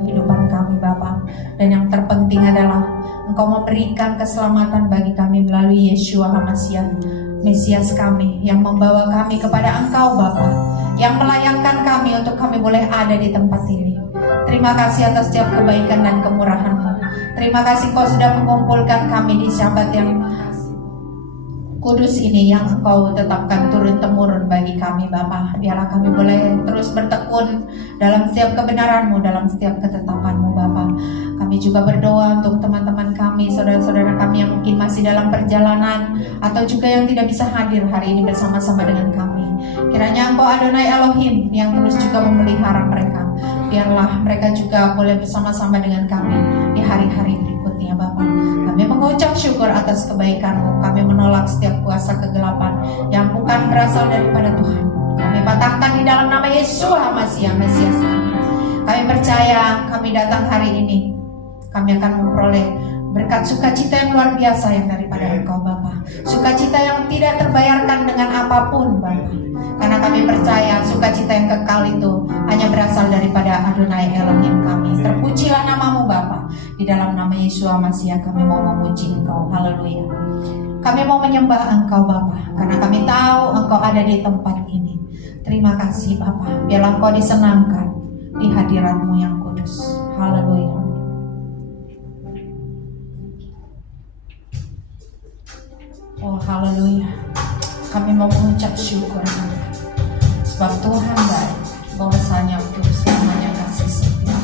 kehidupan kami Bapa. Dan yang terpenting adalah Engkau memberikan keselamatan bagi kami melalui Yeshua HaMashiach, Mesias kami, yang membawa kami kepada Engkau Bapa, yang melayakkan kami untuk kami boleh ada di tempat ini. Terima kasih atas setiap kebaikan dan kemurahan-Mu. Terima kasih Kau sudah mengumpulkan kami di Syabat yang kudus ini, yang Engkau tetapkan turun-temurun bagi kami Bapa. Biarlah kami boleh terus bertekun dalam setiap kebenaran-Mu, dalam setiap ketetapan-Mu Bapa. Kami juga berdoa untuk teman-teman kami, saudara-saudara kami yang mungkin masih dalam perjalanan, atau juga yang tidak bisa hadir hari ini bersama-sama dengan kami. Kiranya Engkau Adonai Elohim yang terus juga memelihara mereka. Biarlah mereka juga boleh bersama-sama dengan kami di hari-hari berikutnya Bapa. Kami mengucap syukur atas kebaikan-Mu. Kami menolak setiap kuasa kegelapan yang bukan berasal daripada Tuhan. Kami patahkan di dalam nama Yesus HaMashiach, Mesias kami. Kami percaya kami datang hari ini, kami akan memperoleh berkat sukacita yang luar biasa yang daripada Engkau Bapa. Sukacita yang tidak terbayarkan dengan apapun Bapa. Karena kami percaya sukacita yang kekal itu hanya berasal daripada Adonai Elohim kami. Terpujilah nama-Mu Bapa. Di dalam nama Yesus HaMashiach kami mau memuji Engkau. Haleluya. Kami mau menyembah Engkau Bapa, karena kami tahu Engkau ada di tempat ini. Terima kasih Bapa. Biarlah Engkau disenangkan di hadirat-Mu yang kudus. Haleluya. Oh haleluya. Kami mau mengucap syukur sebab Tuhan baik, bahwasanya untuk selamanya kasih setia.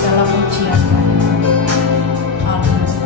Dalam ujian kami. Haleluya.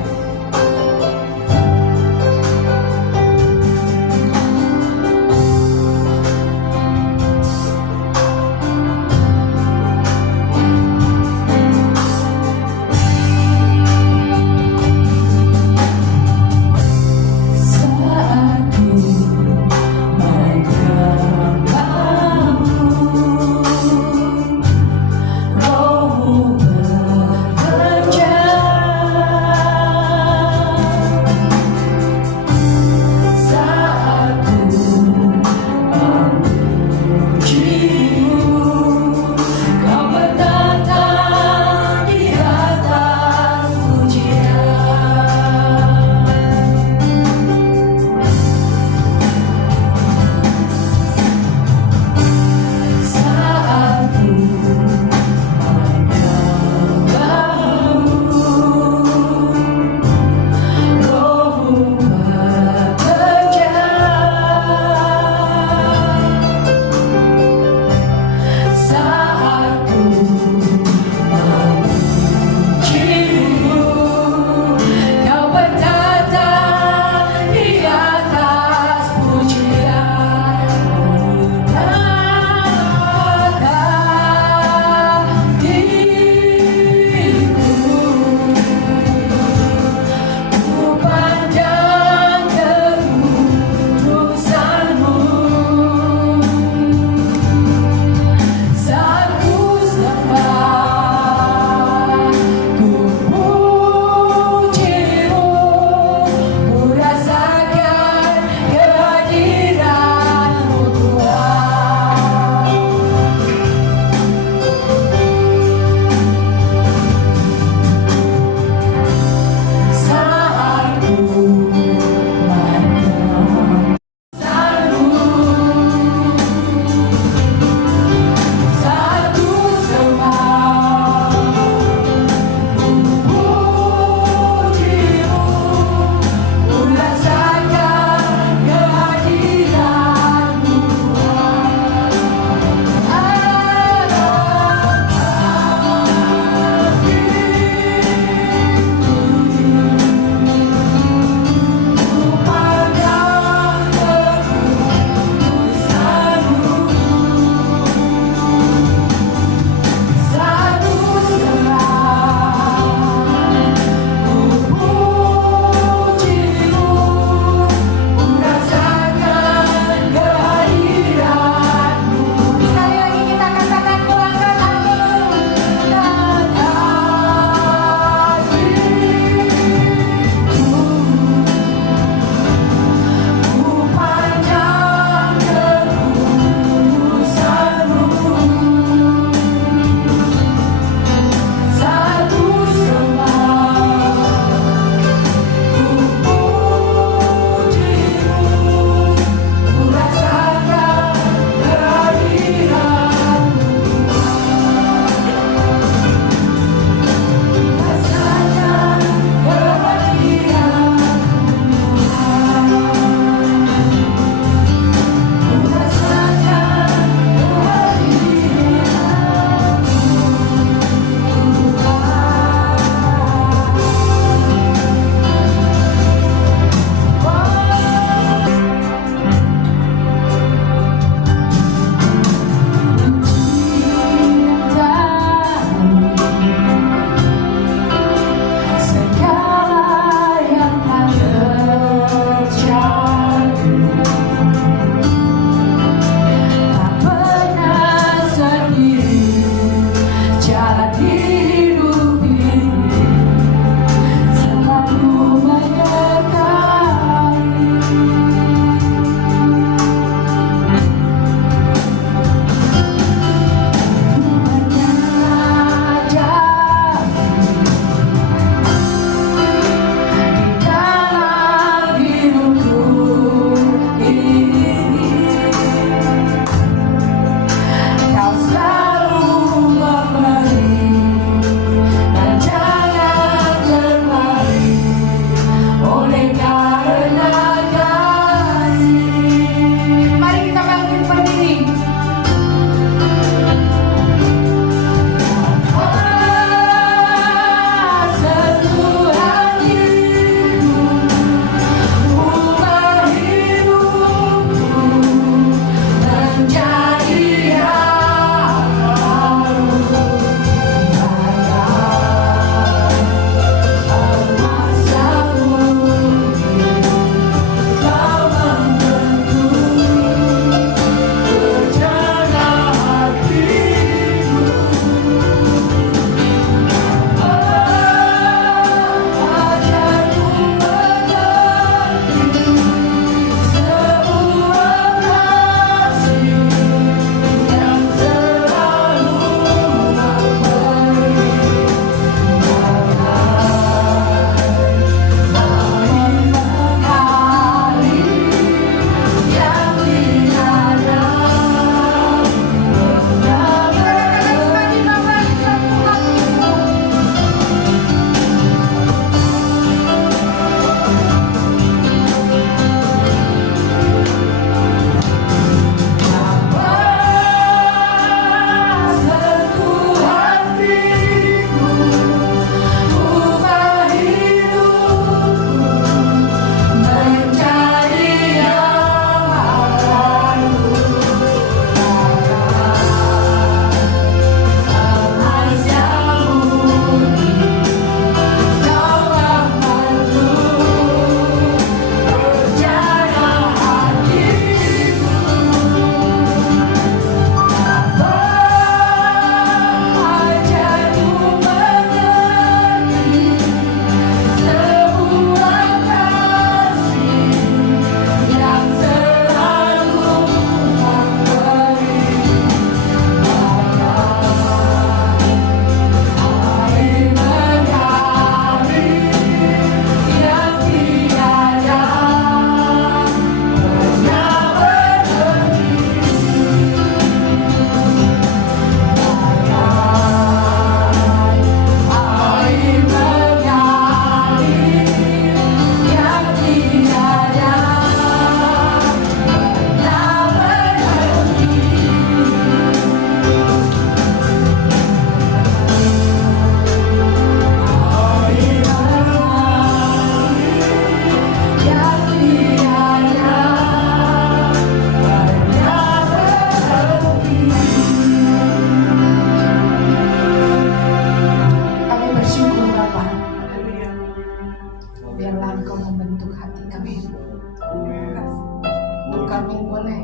kami boleh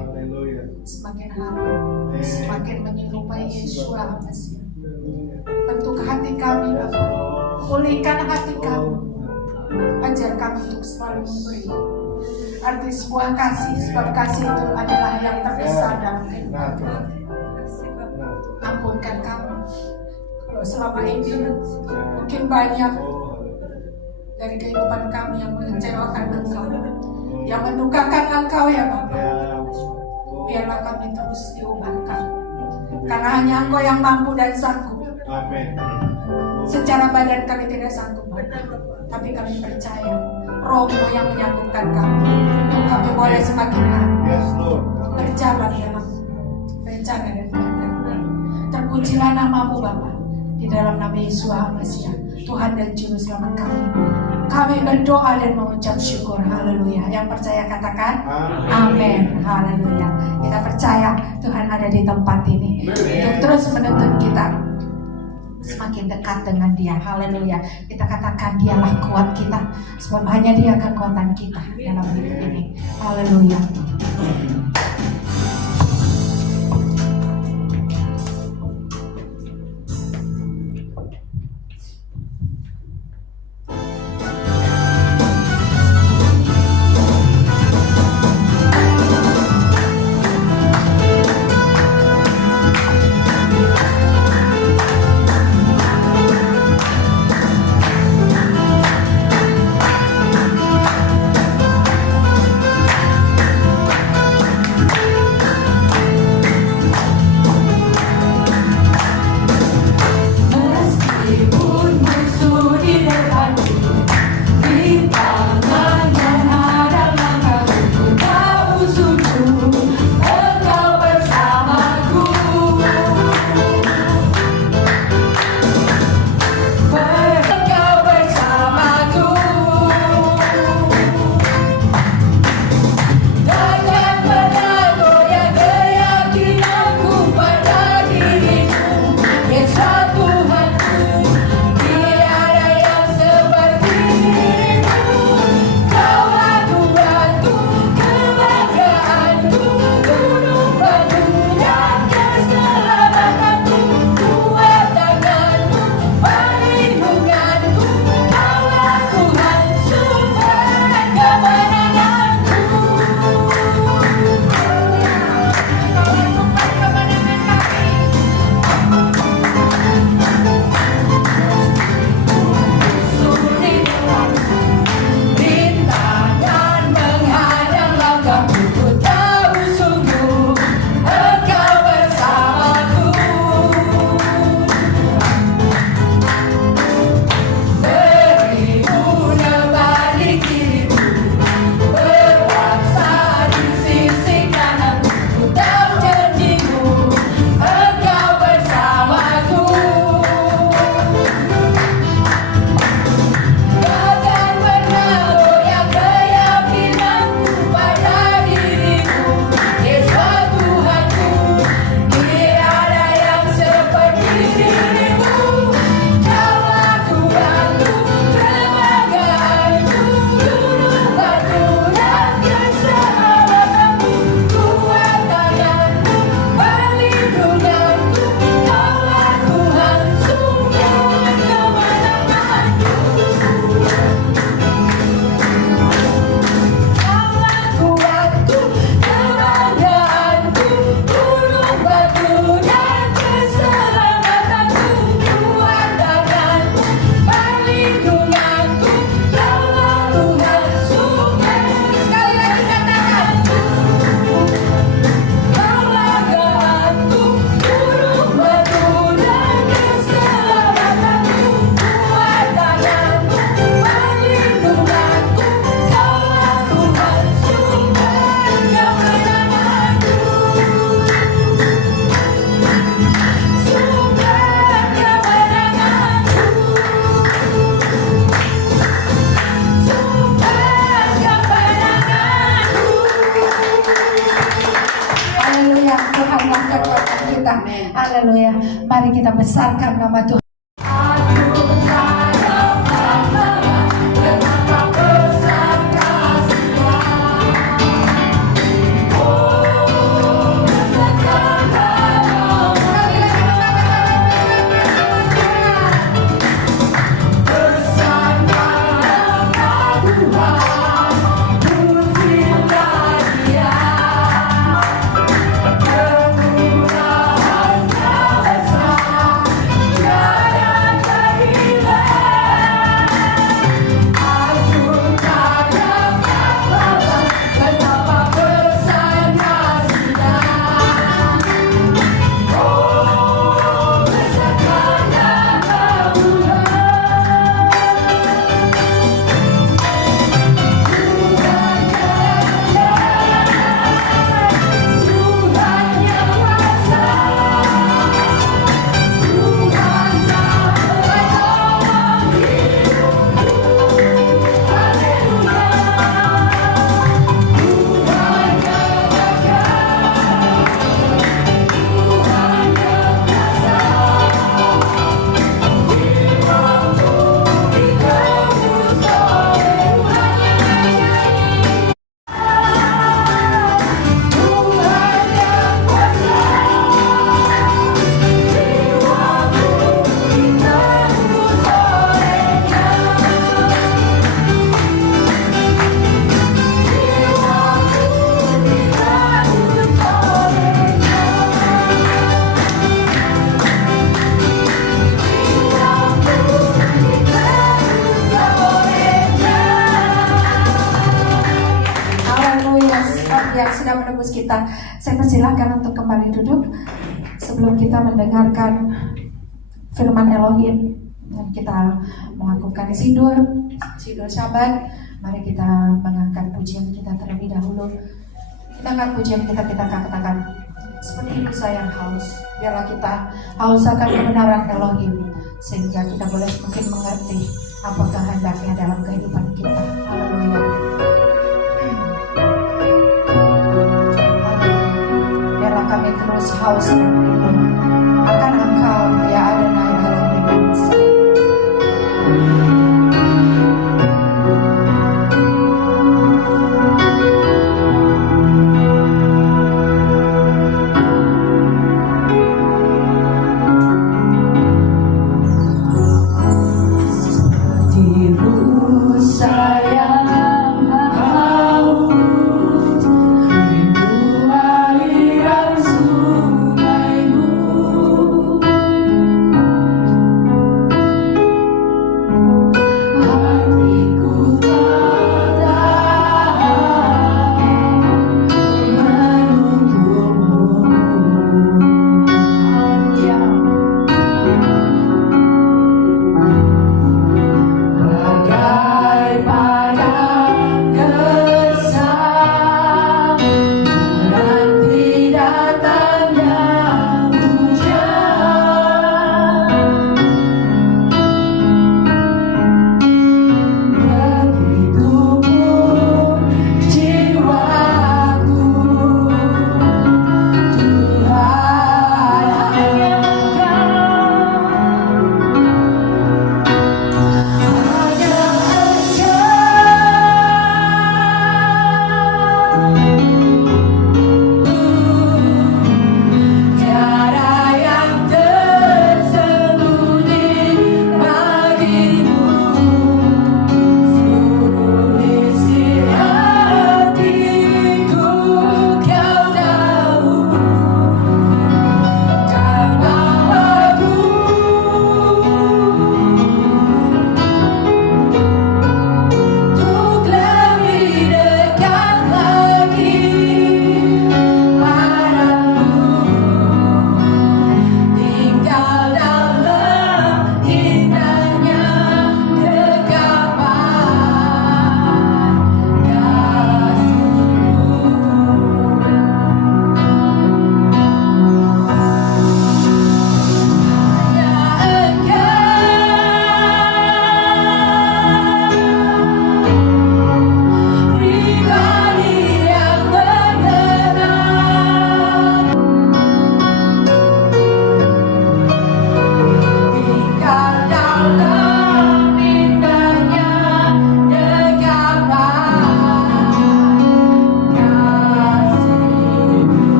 semakin hari semakin menyerupai Yeshua Mesir. Bentuk hati kami, Bapak. Pulihkan hati kami. Ajar kami untuk selalu memberi. Arti sebuah kasih, sebab kasih itu adalah yang terbesar dalam kehidupan kami. Ampunkan kami. Kalau selama ini mungkin banyak dari kehidupan kami yang mengecewakan Engkau, yang mendukakan Engkau ya Bapak. Biarlah kami terus diubahkan, karena hanya Engkau yang mampu dan sanggup. Secara badan kami tidak sanggup, tapi kami percaya Roh-Mu yang menyambungkan kami, untuk kami boleh semakin hari berjalan dalam rencana dan kehendak. Terpujilah nama-Mu Bapa, di dalam nama Yesus Mesias, Tuhan dan Juru Selamat kami. Kami berdoa dan mengucap syukur. Haleluya. Yang percaya katakan amin. Haleluya. Kita percaya Tuhan ada di tempat ini untuk terus menuntun kita semakin dekat dengan Dia. Haleluya. Kita katakan Dialah kuat kita, sebab hanya Dia kekuatan kita dalam hidup ini. Haleluya. Haleluya. Mari kita besarkan nama Tuhan. sebab yang sudah menebus kita. Saya persilahkan untuk kembali duduk sebelum kita mendengarkan firman Elohim. Dan kita melakukan sidur Syabat. Mari kita mengangkat pujian kita terlebih dahulu. Kita angkat pujian kita katakan, seperti itu saya yang haus. Biarlah kita haus akan kebenaran Elohim, sehingga kita boleh semakin mengerti apa kehendaknya dalam kehidupan kita. Haleluya. Biarlah kami terus haus dan rindu akan Engkau, ya Adonai Elohim bangsa.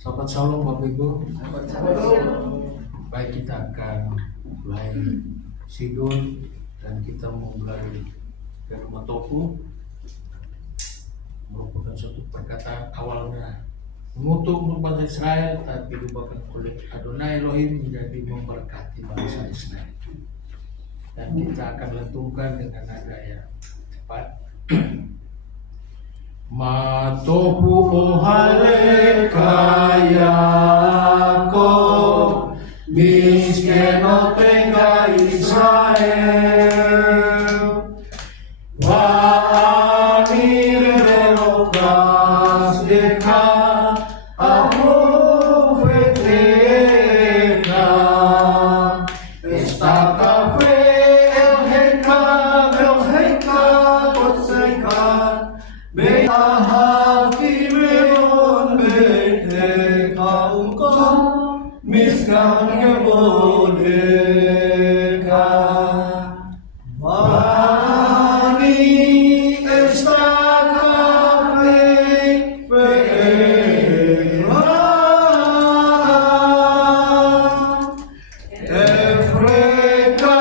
Selamat Shalom Bapak Ibu. Baik, kita akan mulai sidul dan kita mau mulai dari rumah Topu. Merupakan suatu perkataan awalnya mengutuk bangsa Israel, tapi diubahkan oleh Adonai Elohim menjadi memberkati bangsa Israel. Dan kita akan lentungkan dengan nada yang cepat. Matopu ohale kayako miskeno tenga Israel va amir velokas deka afufeteka esta cafe el heka kotseka Hakimeon bete kaumka miskan geboleka Vani estakafe vera Efreka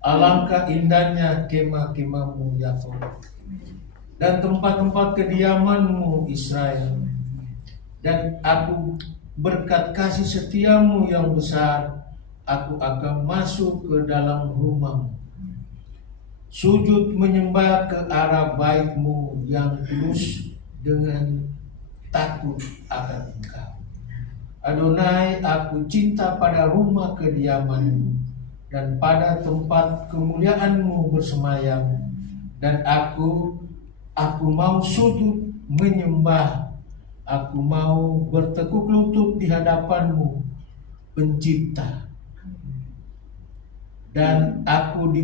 Alangkah indahnya kemah-kemahmu Yakub dan tempat-tempat kediamanmu Israel. Dan aku berkat kasih setiamu yang besar, aku akan masuk ke dalam rumahmu, sujud menyembah ke arah baitmu yang kudus dengan takut akan Engkau. Adonai, aku cinta pada rumah kediamanmu dan pada tempat kemuliaanmu bersemayam, dan aku mau sujud menyembah, aku mau bertekuk lutut di hadapanmu, Pencipta. Dan aku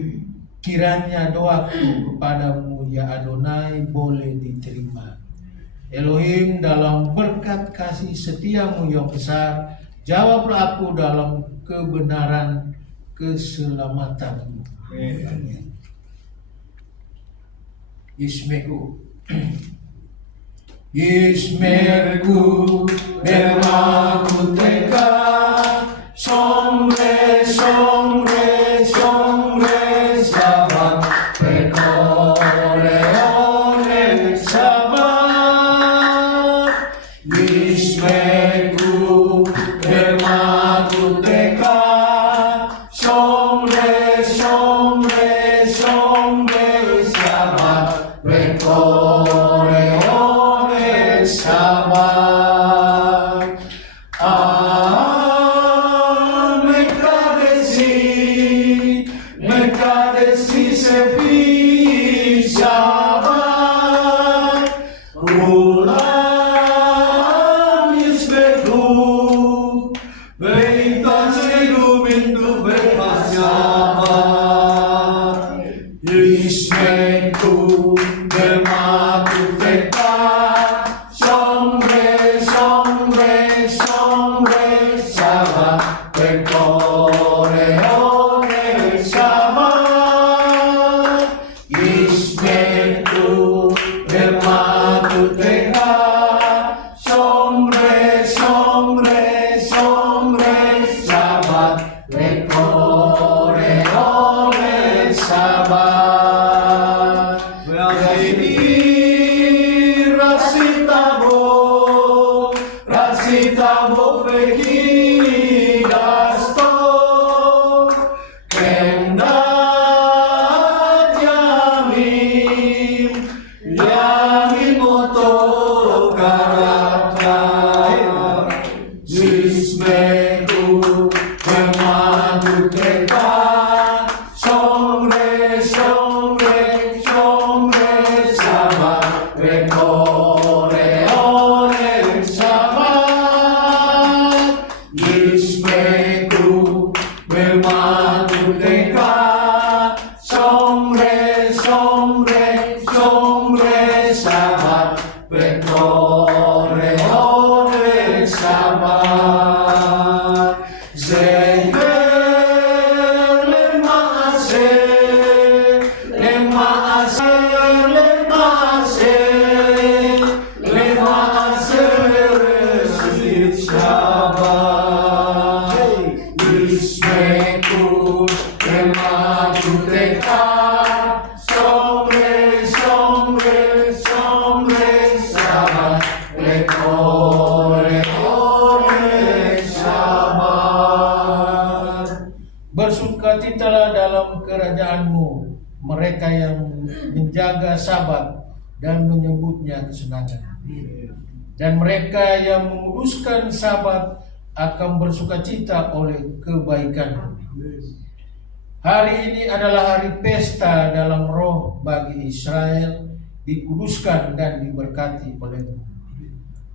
kiranya doaku kepadamu ya Adonai boleh diterima. Elohim, dalam berkat kasih setiamu yang besar, jawablah aku dalam kebenaran keselamatanmu. Amin. Yismeku bermakuteka, somre sabat, pekoreone sabat. Yismeku bermakuteka, somre sabat, pekoreone sabat. Mekadesi sepi sabat, ulam yisbeku, beitan segu mintu bermasabat. Yisbeku bermakuteka, somre sabat, pekoreone sabat. Yisbeku bermakuteka, somre sabat, pekoreone sabat. Rasitabo peki dasto, kendat yamin moto karakter. Yismeku bermakuteka, somre sabat, pekoreone sabat. Yismeku bermakuteka, somre sabat, pekoreone sabat. Yismeku bermakuteka, somre sabat, pekoreone sabat. Bersukacitalah dalam kerajaanmu mereka yang menjaga sabat dan menyebutnya kesenangan. Dan mereka yang menguduskan sabat akan bersukacita oleh kebaikan. Hari ini adalah hari pesta dalam roh bagi Israel, dikuduskan dan diberkati olehmu.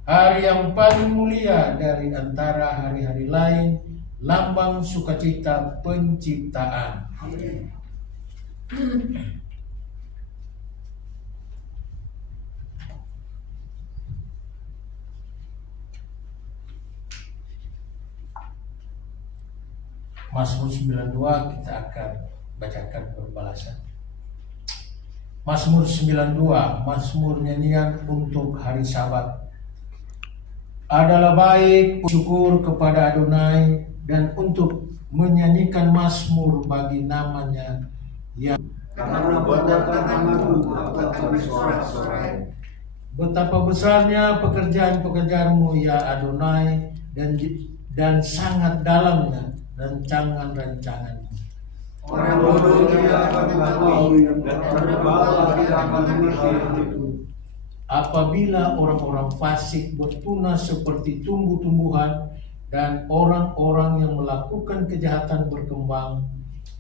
Hari yang paling mulia dari antara hari-hari lain, lambang sukacita penciptaan. Mazmur 92 kita akan bacakan perbalasan. Mazmur 92, Mazmur nyanyian untuk hari Sabat. adalah baik syukur kepada Adonai dan untuk menyanyikan mazmur bagi namanya yang Karena buatan tanganmu aku akan bersorak-sorai. betapa besarnya pekerjaan-pekerjaanmu ya Adonai, dan sangat dalamnya rancangan-rancanganmu. Orang bodoh tidak akan mengetahui dan orang bawah tidak akan mengerti itu. Apabila orang-orang fasik bertunas seperti tumbuh-tumbuhan dan orang-orang yang melakukan kejahatan berkembang,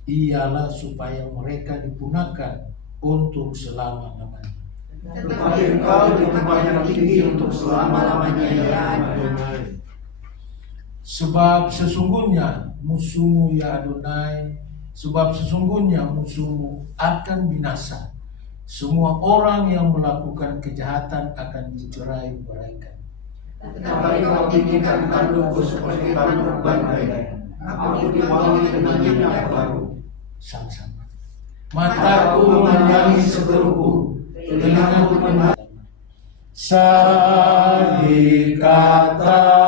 ialah supaya mereka dipunahkan untuk selama-lamanya. Tetapi engkau di tempat yang tinggi untuk selama-lamanya ya Adonai. Sebab sesungguhnya musuhmu ya Adonai, sebab sesungguhnya musuhmu akan binasa. Semua orang yang melakukan kejahatan akan dicerai beraikan. Tetapi kau tinggikan tandukku seperti tanduk bangkai. Aku diwangi dengan minyak baru. Sama-sama. Mataku menyanyi seteruku, telingaku mendengar. Sadi kata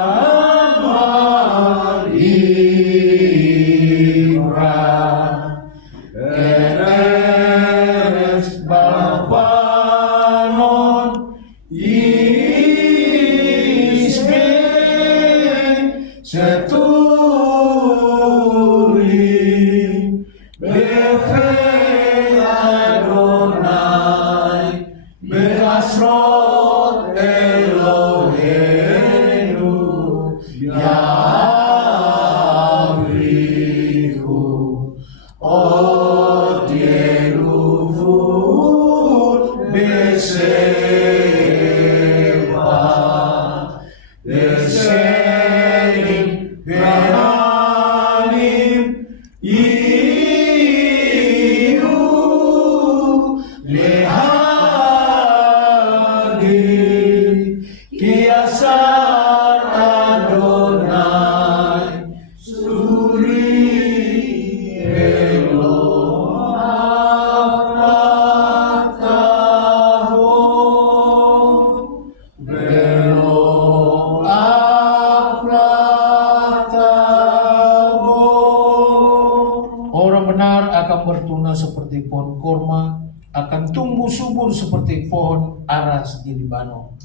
seperti pohon korma, akan tumbuh subur seperti pohon aras di Libanon.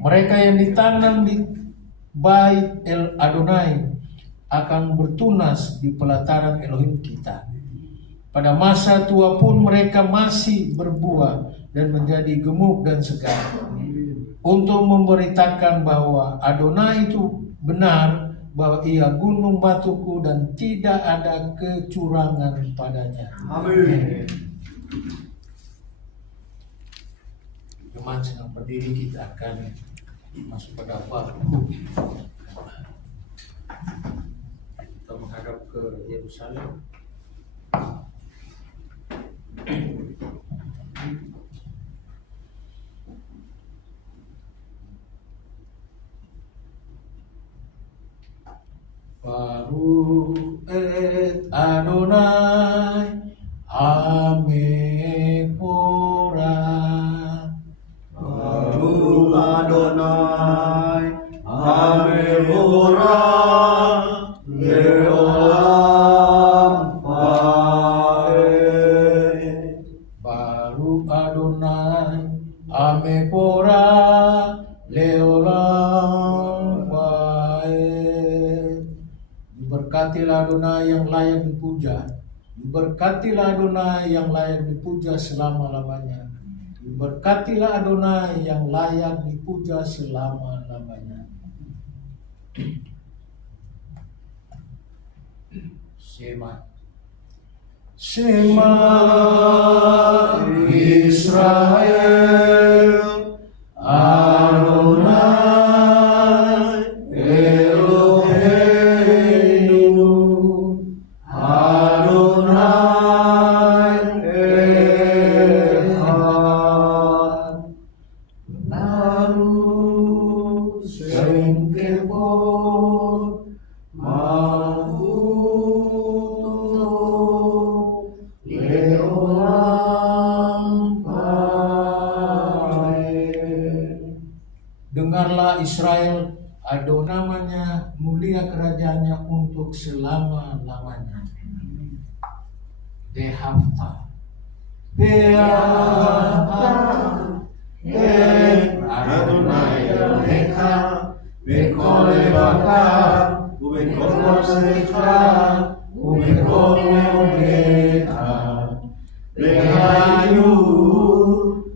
Mereka yang ditanam di Bait El Adonai akan bertunas di pelataran Elohim kita. Pada masa tua pun mereka masih berbuah dan menjadi gemuk dan segar, untuk memberitakan bahwa Adonai itu benar, bahwa ia gunung batuku dan tidak ada kecurangan padanya. Amin. Teman sedang berdiri, kita akan masuk pada waktu kita menghadap ke Yerusalem. Baruch et Adonai Hamepora. Baruch Adonai Hamepora leolam vaed. Baruch Adonai Hamepora leolam vaed. Diberkatilah Adonai yang layak dipuja. Diberkatilah Adonai yang layak dipuja selama-lamanya. Diberkatilah Adonai yang layak dipuja selama-lamanya. Shema. Shema Israel Adonai Eloheinu Adonai Echad. Baruch Shem Kevod Malkuto leolam vaed. Dengarlah Israel, Ado namanya, mulia kerajaannya untuk selama-lamanya. Dehafta. Dehafta. Adonai Elohecha, bכל לבבך, ובכל נפשך, ובכל מאודיך. והיו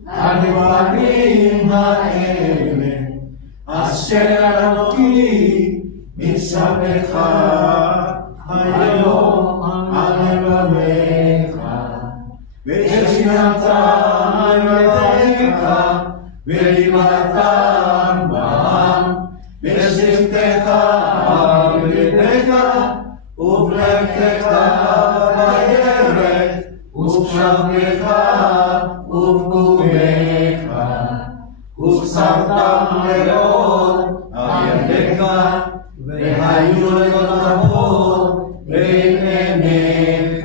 הדברים האלה, אשר אנוכי מצווך היום על לבביך, ושמעת לבביך, ולימדתם בם, בשבתך ובבטך, ובלכתך בירך, ובשבתך ובקומך, ובשרתם לראות על ידיך, והיו לטפות בין עיניך,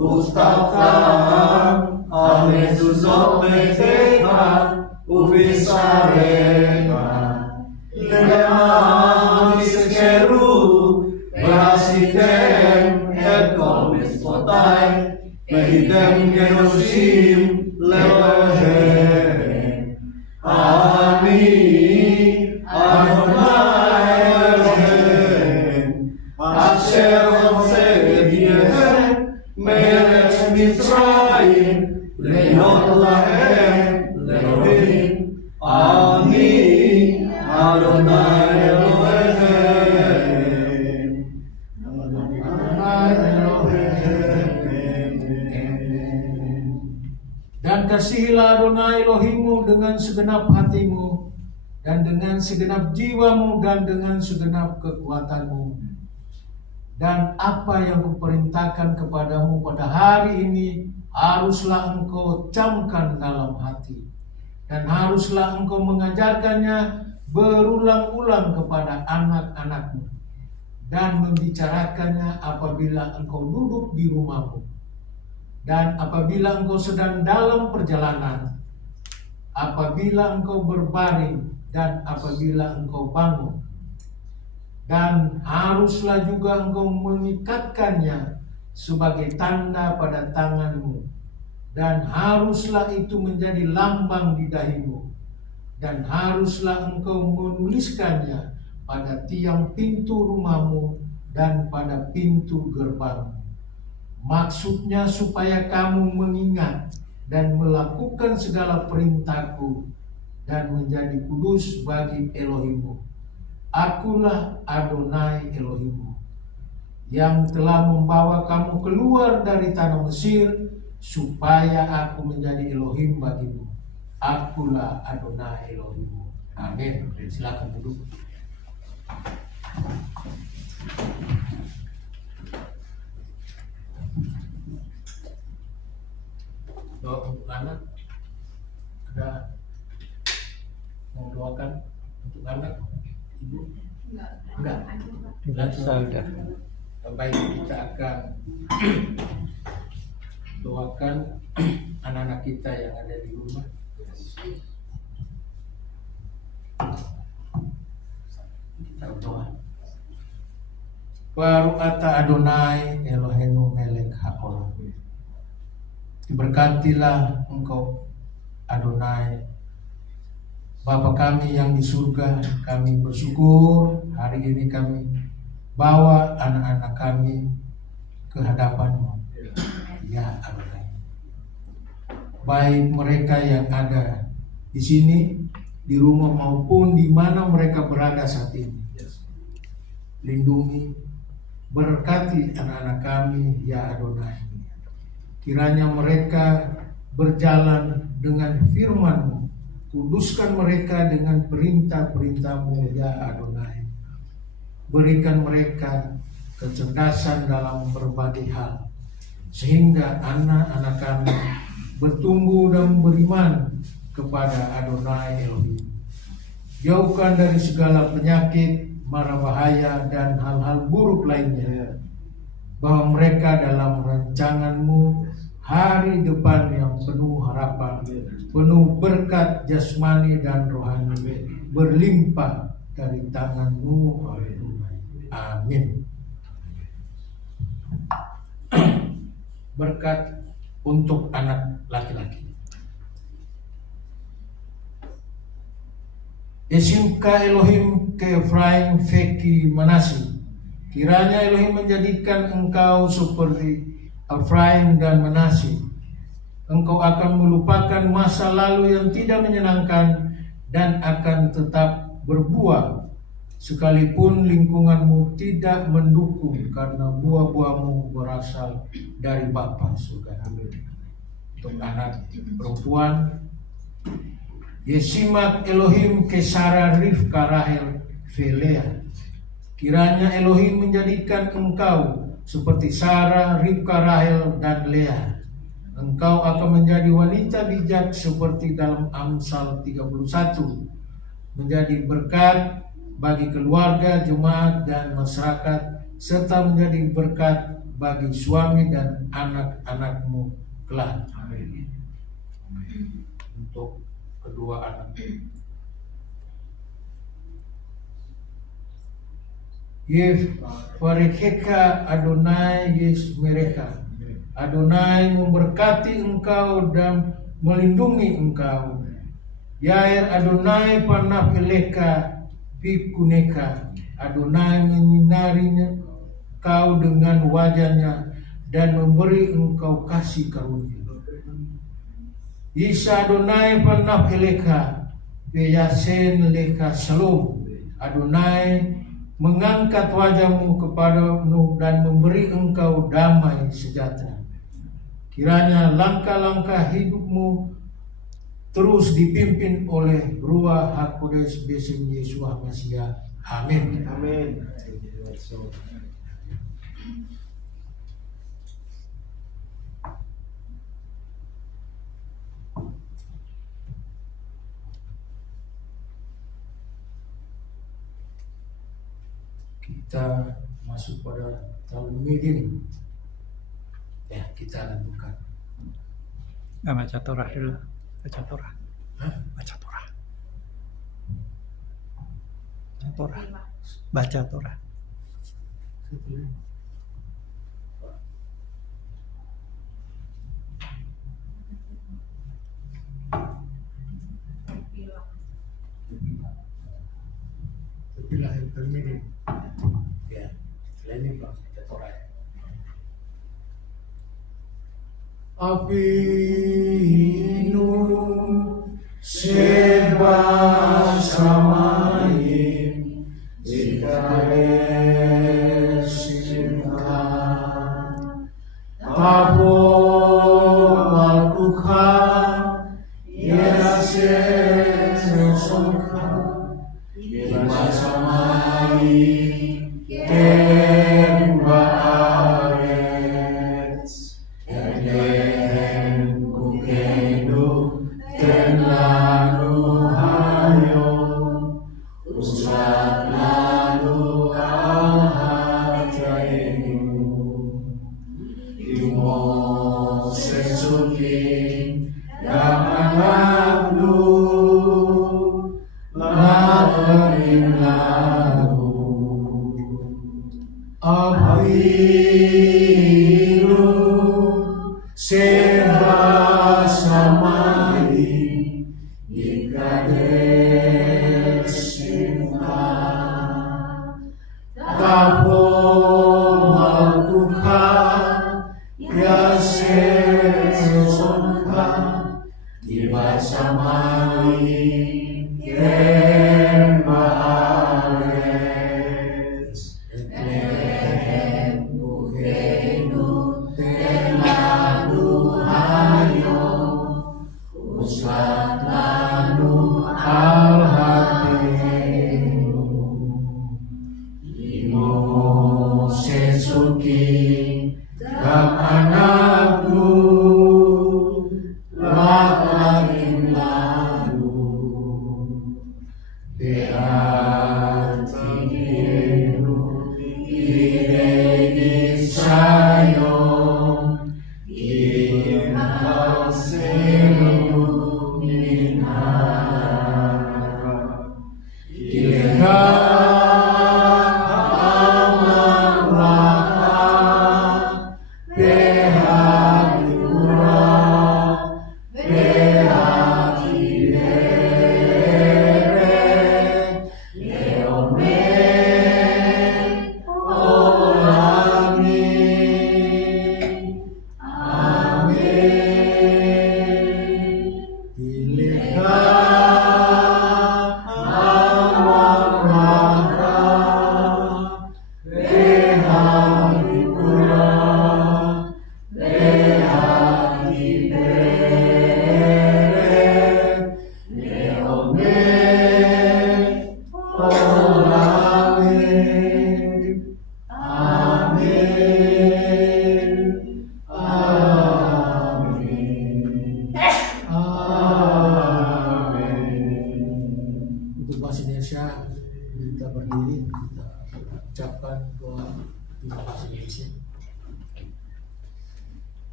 וכתבתם על מזוזות ביתך ובשריך, למען תזכרו ועשיתם את כל מצוותיי, והייתם קדושים לאלוהיהם. אני אדוני אלוהיהם, אשר הוצאתיהם מארץ מצרים, להיות להם לאלוהים. אני אדוני אלוהיהם. אדוני אלוהיהם. Dan kasihilah Adonai Elohimmu dengan segenap hatimu, dan dengan segenap jiwamu, dan dengan segenap kekuatanmu. Dan apa yang kuperintahkan kepadamu pada hari ini, haruslah engkau camkan dalam hati, dan haruslah engkau mengajarkannya berulang-ulang kepada anak-anakmu, dan membicarakannya apabila engkau duduk di rumahmu, dan apabila engkau sedang dalam perjalanan, apabila engkau berbaring, dan apabila engkau bangun. Dan haruslah juga engkau mengikatkannya sebagai tanda pada tanganmu, dan haruslah itu menjadi lambang di dahimu, dan haruslah engkau menuliskannya pada tiang pintu rumahmu dan pada pintu gerbangmu. Maksudnya supaya kamu mengingat dan melakukan segala perintahku dan menjadi kudus bagi Elohimmu. Akulah Adonai Elohimmu, yang telah membawa kamu keluar dari tanah Mesir, supaya aku menjadi Elohim bagimu. Akulah Adonai Elohimmu. Amin. Silakan duduk. Doa untuk anak, ada mau doakan untuk anak, ibu? Enggak. Sudah. Baik, kita akan doakan anak-anak kita yang ada di rumah. Kita berdoa. Baru ata Adonai Eloheinu melek haolam. Diberkatilah engkau Adonai, Bapa kami yang di surga. Kami bersyukur hari ini kami bawa anak-anak kami ke hadapan-Mu, ya Adonai. Baik mereka yang ada di sini, di rumah maupun di mana mereka berada saat ini. Lindungi, berkati anak-anak kami, ya Adonai. Kiranya mereka berjalan dengan firman-Mu, kuduskan mereka dengan perintah-perintah-Mu, ya Adonai. Berikan mereka kecerdasan dalam berbagai hal, sehingga anak-anak kami bertumbuh dan beriman kepada Adonai Elohim. Jauhkan dari segala penyakit, mara bahaya, dan hal-hal buruk lainnya. Bahwa mereka dalam rancangan-Mu hari depan yang penuh harapan, penuh berkat jasmani dan rohani, berlimpah dari tangan-Mu. Amin. Berkat untuk anak laki-laki. Esimka Elohim ke Efraim Feki Manase. Kiranya Elohim menjadikan engkau seperti Efraim dan Manase. Engkau akan melupakan masa lalu yang tidak menyenangkan dan akan tetap berbuah sekalipun lingkunganmu tidak mendukung, karena buah-buahmu berasal dari Bapa surga. Untuk anak perempuan, Yesimak Elohim ke Sarah Rivka Rahel Velea. Kiranya Elohim menjadikan engkau seperti Sarah, Rivka, Rahel, dan Lea. Engkau akan menjadi wanita bijak seperti dalam Amsal 31, menjadi berkat bagi keluarga, jemaat, dan masyarakat, serta menjadi berkat bagi suami dan anak-anakmu kelak. Amin. Untuk kedua anak. Yevarecheka Adonai Yes mereka. Adonai memberkati engkau dan melindungi engkau. Yair Adonai panah eleka pikuneka. Adonai menyinarinya kau dengan wajahnya dan memberi engkau kasih karunia. Isa Adonai panah eleka beyasen leka shalom. Adonai mengangkat wajahmu kepadamu dan memberi engkau damai sejahtera. Kiranya langkah-langkah hidupmu terus dipimpin oleh Ruach HaKodesh Besem Yeshua Mashiach. Amin. Amin. Kita masuk pada Talmidin. Ya, kita lanjutkan. Baca Torah dulu. Baca Torah. Baca Torah. Baca Torah. Baca Torah. Terpilah Talmidin. Ya, ini baca Torah. Avinu Seba Shamayim Zikaresh Simcha Tabo Malkucha Yaseh Sesoncha Yeba Shamayim Ken Ba'aretz Seba Shamayim Yikadesh Simcha Tabo Malkucha Yaseh Sesoncha Yeba Shamayim Ken Ba'aretz Etem Kuchenu Uslat lanu al hatinu Imo sesuki gam anakku Lakarim lalu Beati diru Idei sayon Imam selu minhara Ilha Untuk bahasa Indonesia kita berdiri, kita ucapkan doa di bahasa Indonesia.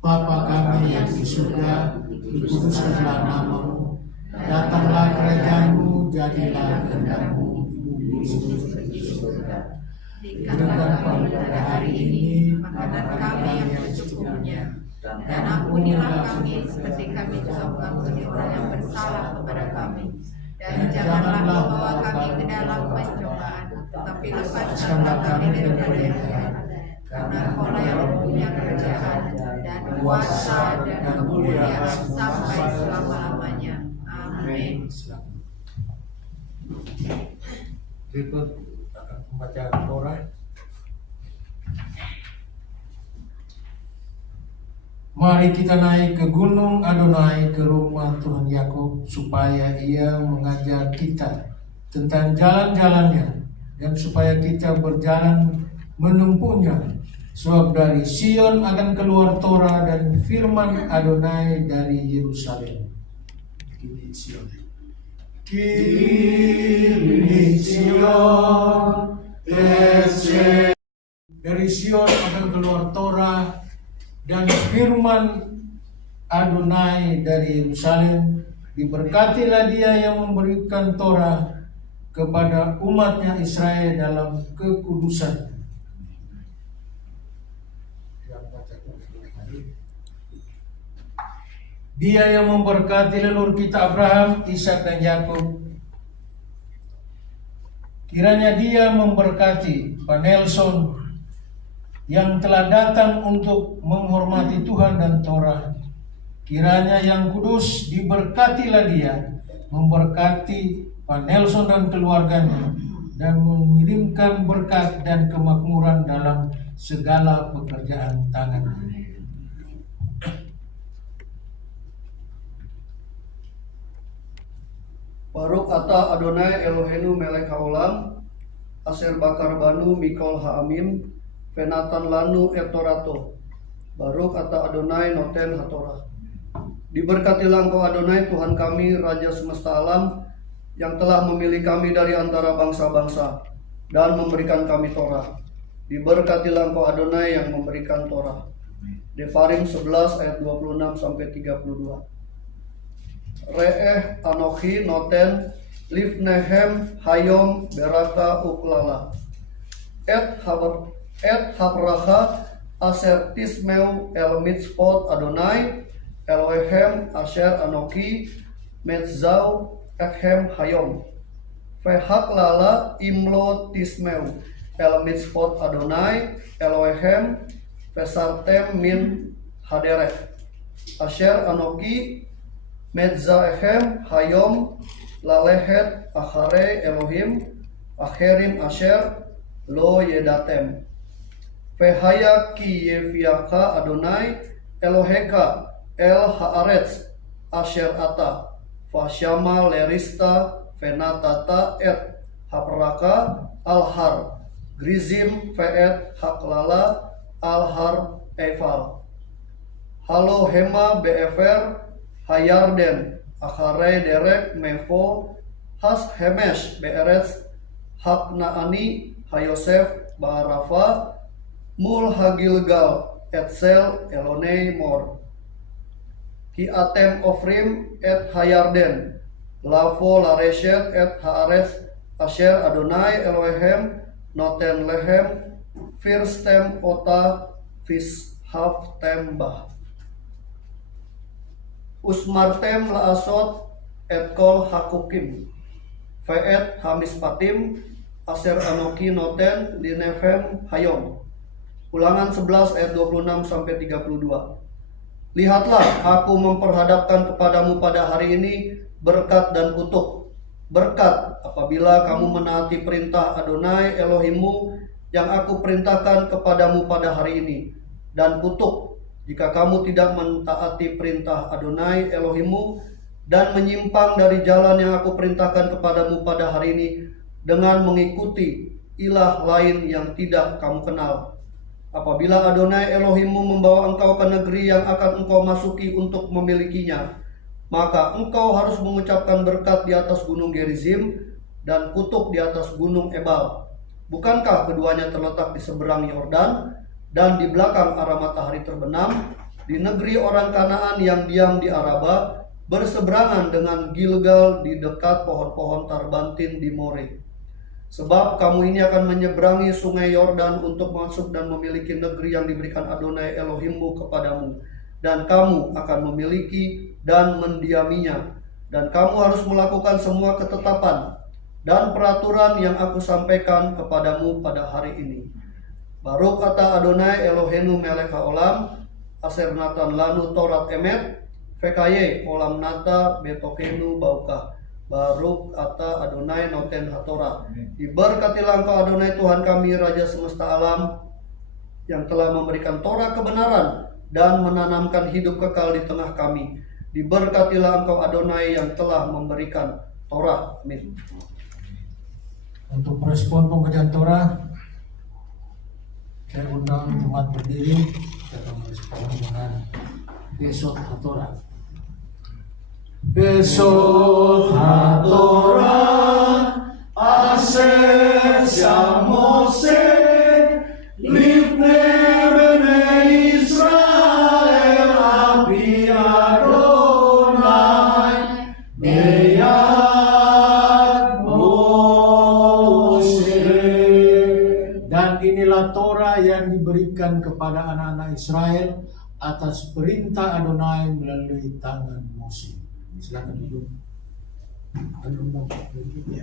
Bapa kami yang di surga, dikuduskanlah namamu, datanglah kerajaanmu, jadilah kehendakmu di bumi seperti di surga. Berikan kami pada hari ini makanan kami yang secukupnya, dan ampunilah kami seperti kami juga mengampuni orang yang bersalah kepada kami. Dan janganlah membawa kami ke dalam pencobaan, tetapi lepaskanlah kami dari yang jahat. Karena Engkaulah yang punya kerajaan dan kuasa dan kemuliaan sampai selama-lamanya. Amin. Berikut akan membaca Torah. Mari kita naik ke gunung Adonai, ke rumah Tuhan Yakub, supaya Ia mengajar kita tentang jalan-jalannya, dan supaya kita berjalan menempuhnya. Sebab dari Sion akan keluar Torah dan firman Adonai dari Yerusalem. Kini Sion. Kini Sion. Dari Sion akan keluar Torah dan firman Adonai dari Yerusalem. Diberkatilah Dia yang memberikan Torah kepada umatnya Israel dalam kekudusan. Dia yang memberkati leluhur kita Abraham, Ishak dan Yakub. Kiranya Dia memberkati Pak Nelson yang telah datang untuk menghormati Tuhan dan Torah. Kiranya Yang Kudus diberkatilah Dia, memberkati Pak Nelson dan keluarganya, dan mengirimkan berkat dan kemakmuran dalam segala pekerjaan tangannya. Baruk ata Adonai Eloheinu melek haolam, aser bakar banu mikol ha'amim, venatan lanu etorato. Baruk ata Adonai noten hatorah. Diberkatilah Engkau Adonai Tuhan kami, Raja semesta alam, yang telah memilih kami dari antara bangsa-bangsa dan memberikan kami Torah. Diberkatilah Engkau Adonai yang memberikan Torah. Devarim 11 ayat 26 sampai 32. Re'eh anochi noten lifnehem hayom beraka uklala et habracha aser tismeu el mitzvot Adonai Elohem asher anochi metzau ekhem hayom vehak lala imlo tismeu el mitzvot Adonai Elohem vesartem min haderet asher anochi Medzaechem hayom lalehet achare Elohim acherim asher lo yedatem. Vehaya ki yeviaka Adonai Eloheka el haaretz asher ata. Vasyama lerista venatata et hapraka alhar. Grizim ve'et haklala alhar eval. Halo hema be'efer Hayarden akharei derek mefo has hemesh be'eretz haknaani hayosef ba'arafa mul hagilgal etsel elonei mor ki atem ofrim et hayarden lafo lareshet et haaretz Asher Adonai Elohim noten lehem firstem ota fishaftem bah. Usmartem laasot et kol hakukim ve'et hamispatim Asher anoki noten linefem hayom. Ulangan 11 ayat 26 sampai 32. Lihatlah, aku memperhadapkan kepadamu pada hari ini berkat dan kutuk. Berkat apabila kamu menaati perintah Adonai Elohimmu yang aku perintahkan kepadamu pada hari ini. Dan kutuk jika kamu tidak mentaati perintah Adonai Elohimmu dan menyimpang dari jalan yang aku perintahkan kepadamu pada hari ini dengan mengikuti ilah lain yang tidak kamu kenal. Apabila Adonai Elohimmu membawa engkau ke negeri yang akan engkau masuki untuk memilikinya, maka engkau harus mengucapkan berkat di atas gunung Gerizim dan kutuk di atas gunung Ebal. Bukankah keduanya terletak di seberang Yordan dan di belakang arah matahari terbenam, di negeri orang Kanaan yang diam di Araba, berseberangan dengan Gilgal di dekat pohon-pohon tarbantin di More? Sebab kamu ini akan menyeberangi sungai Yordan untuk masuk dan memiliki negeri yang diberikan Adonai Elohimmu kepadamu. Dan kamu akan memiliki dan mendiaminya. Dan kamu harus melakukan semua ketetapan dan peraturan yang aku sampaikan kepadamu pada hari ini. Baruch ata Adonai Eloheinu melech haolam, aser natan lanu Torat emet, vekaye olam nata betokenu baukah. Baruch ata Adonai noten hatorah. Diberkatilah engkau Adonai Tuhan kami, Raja semesta alam, yang telah memberikan Torah kebenaran dan menanamkan hidup kekal di tengah kami. Diberkatilah engkau Adonai yang telah memberikan Torah. Amin. Untuk merespon pembacaan Torah, saya undang jemaat berdiri. Kita akan merespon dengan Besot HaTorah. Besot HaTorah Asher Mose Lifne Bnei Israel Abi Adonai Beyad Moshe. Dan inilah Torah yang diberikan kepada anak-anak Israel atas perintah Adonai melalui tangan Mose. Silakan duduk. Ya.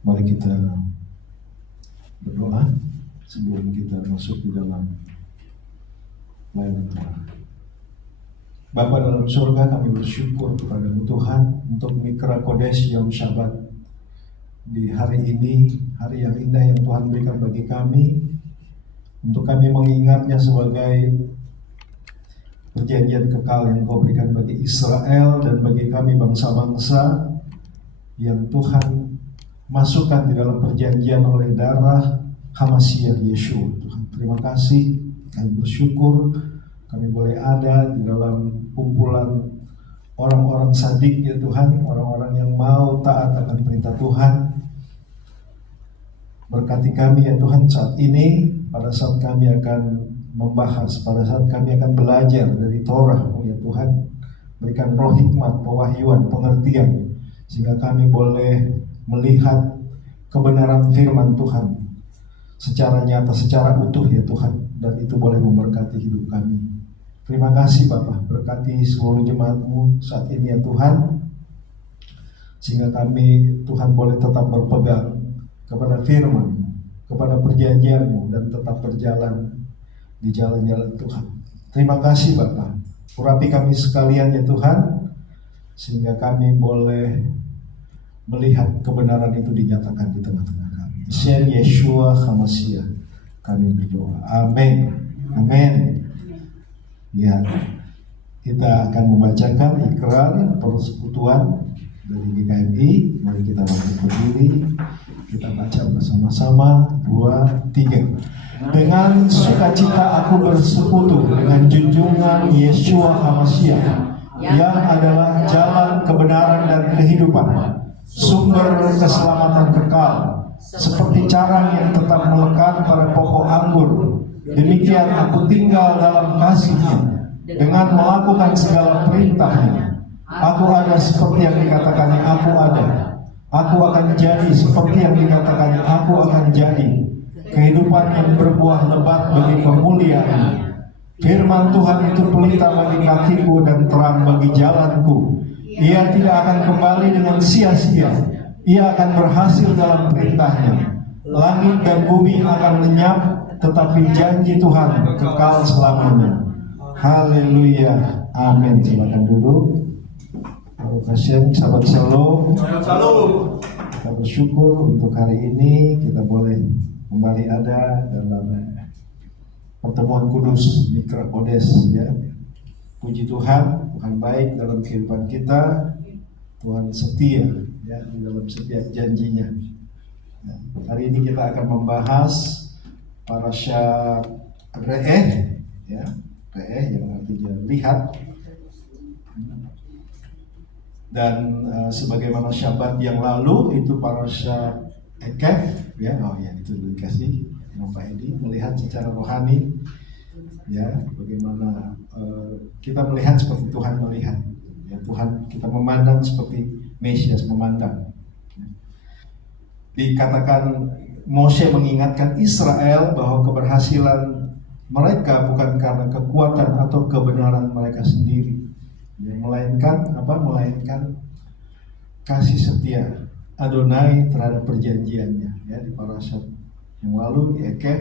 Mari kita berdoa sebelum kita masuk di dalam layanan Tuhan. Bapa dalam surga, kami bersyukur kepada-Mu Tuhan untuk Mikra Kodesh Yom Shabbat di hari ini, hari yang indah yang Tuhan berikan bagi kami, untuk kami mengingatnya sebagai perjanjian kekal yang Kau berikan bagi Israel dan bagi kami bangsa-bangsa yang Tuhan masukkan di dalam perjanjian oleh darah Hamasiah Yeshua. Tuhan, terima kasih, kami bersyukur kami boleh ada di dalam kumpulan orang-orang sadik ya Tuhan, orang-orang yang mau taat akan perintah Tuhan. Berkati kami ya Tuhan saat ini, pada saat kami akan membahas, pada saat kami akan belajar dari Torah ya Tuhan. Berikan roh hikmat, pewahyuan, pengertian, sehingga kami boleh melihat kebenaran firman Tuhan secara nyata, secara utuh ya Tuhan. Dan itu boleh memberkati hidup kami. Terima kasih Bapak, berkati seluruh jemaat-Mu saat ini ya Tuhan, sehingga kami Tuhan boleh tetap berpegang kepada firman, kepada perjanjian-Mu, dan tetap berjalan di jalan-jalan Tuhan. Terima kasih Bapak, urapi kami sekalian ya Tuhan, sehingga kami boleh melihat kebenaran itu dinyatakan di tengah-tengah kami. Shem Yeshua HaMashiach kami berdoa, amin, amin. Ya, kita akan membacakan ikrar persekutuan dari GKMI. Mari kita bangkit berdiri, kita baca bersama-sama, 2, 3. Dengan sukacita aku bersekutu dengan junjungan Yeshua HaMashiach, yang adalah jalan kebenaran dan kehidupan, sumber keselamatan kekal, seperti carang yang tetap melekat pada pokok anggur, Demikian aku tinggal dalam kasih-Nya dengan melakukan segala perintah-Nya. Aku ada seperti yang dikatakannya aku ada. Aku akan jadi seperti yang dikatakannya aku akan jadi. Kehidupan yang berbuah lebat bagi kemuliaan. Firman Tuhan itu pelita bagi kakiku dan terang bagi jalanku. Ia tidak akan kembali dengan sia-sia. Ia akan berhasil dalam perintahnya. Langit dan bumi akan lenyap, tetapi janji Tuhan kekal selamanya. Haleluya, amin. Silakan duduk. Terima sahabat Shalom. Kita bersyukur untuk hari ini kita boleh kembali ada dalam pertemuan kudus di Krapodes, ya. Puji Tuhan, Tuhan baik dalam kehidupan kita. Tuhan setia, ya, di dalam setiap janjinya. Nah, hari ini kita akan membahas parashat Re'eh, ya, Re'eh yang artinya lihat. Dan sebagaimana Syabat yang lalu itu parashat Ekef, ya, oh ya itu dikasih Pak Edi, melihat secara rohani, ya, bagaimana kita melihat seperti Tuhan melihat, ya, Tuhan kita memandang seperti Mesias memandang. Dikatakan Moshe mengingatkan Israel bahwa keberhasilan mereka bukan karena kekuatan atau kebenaran mereka sendiri, ya, melainkan apa? Melainkan kasih setia Adonai terhadap perjanjiannya, ya, di parashat yang lalu di Ekef,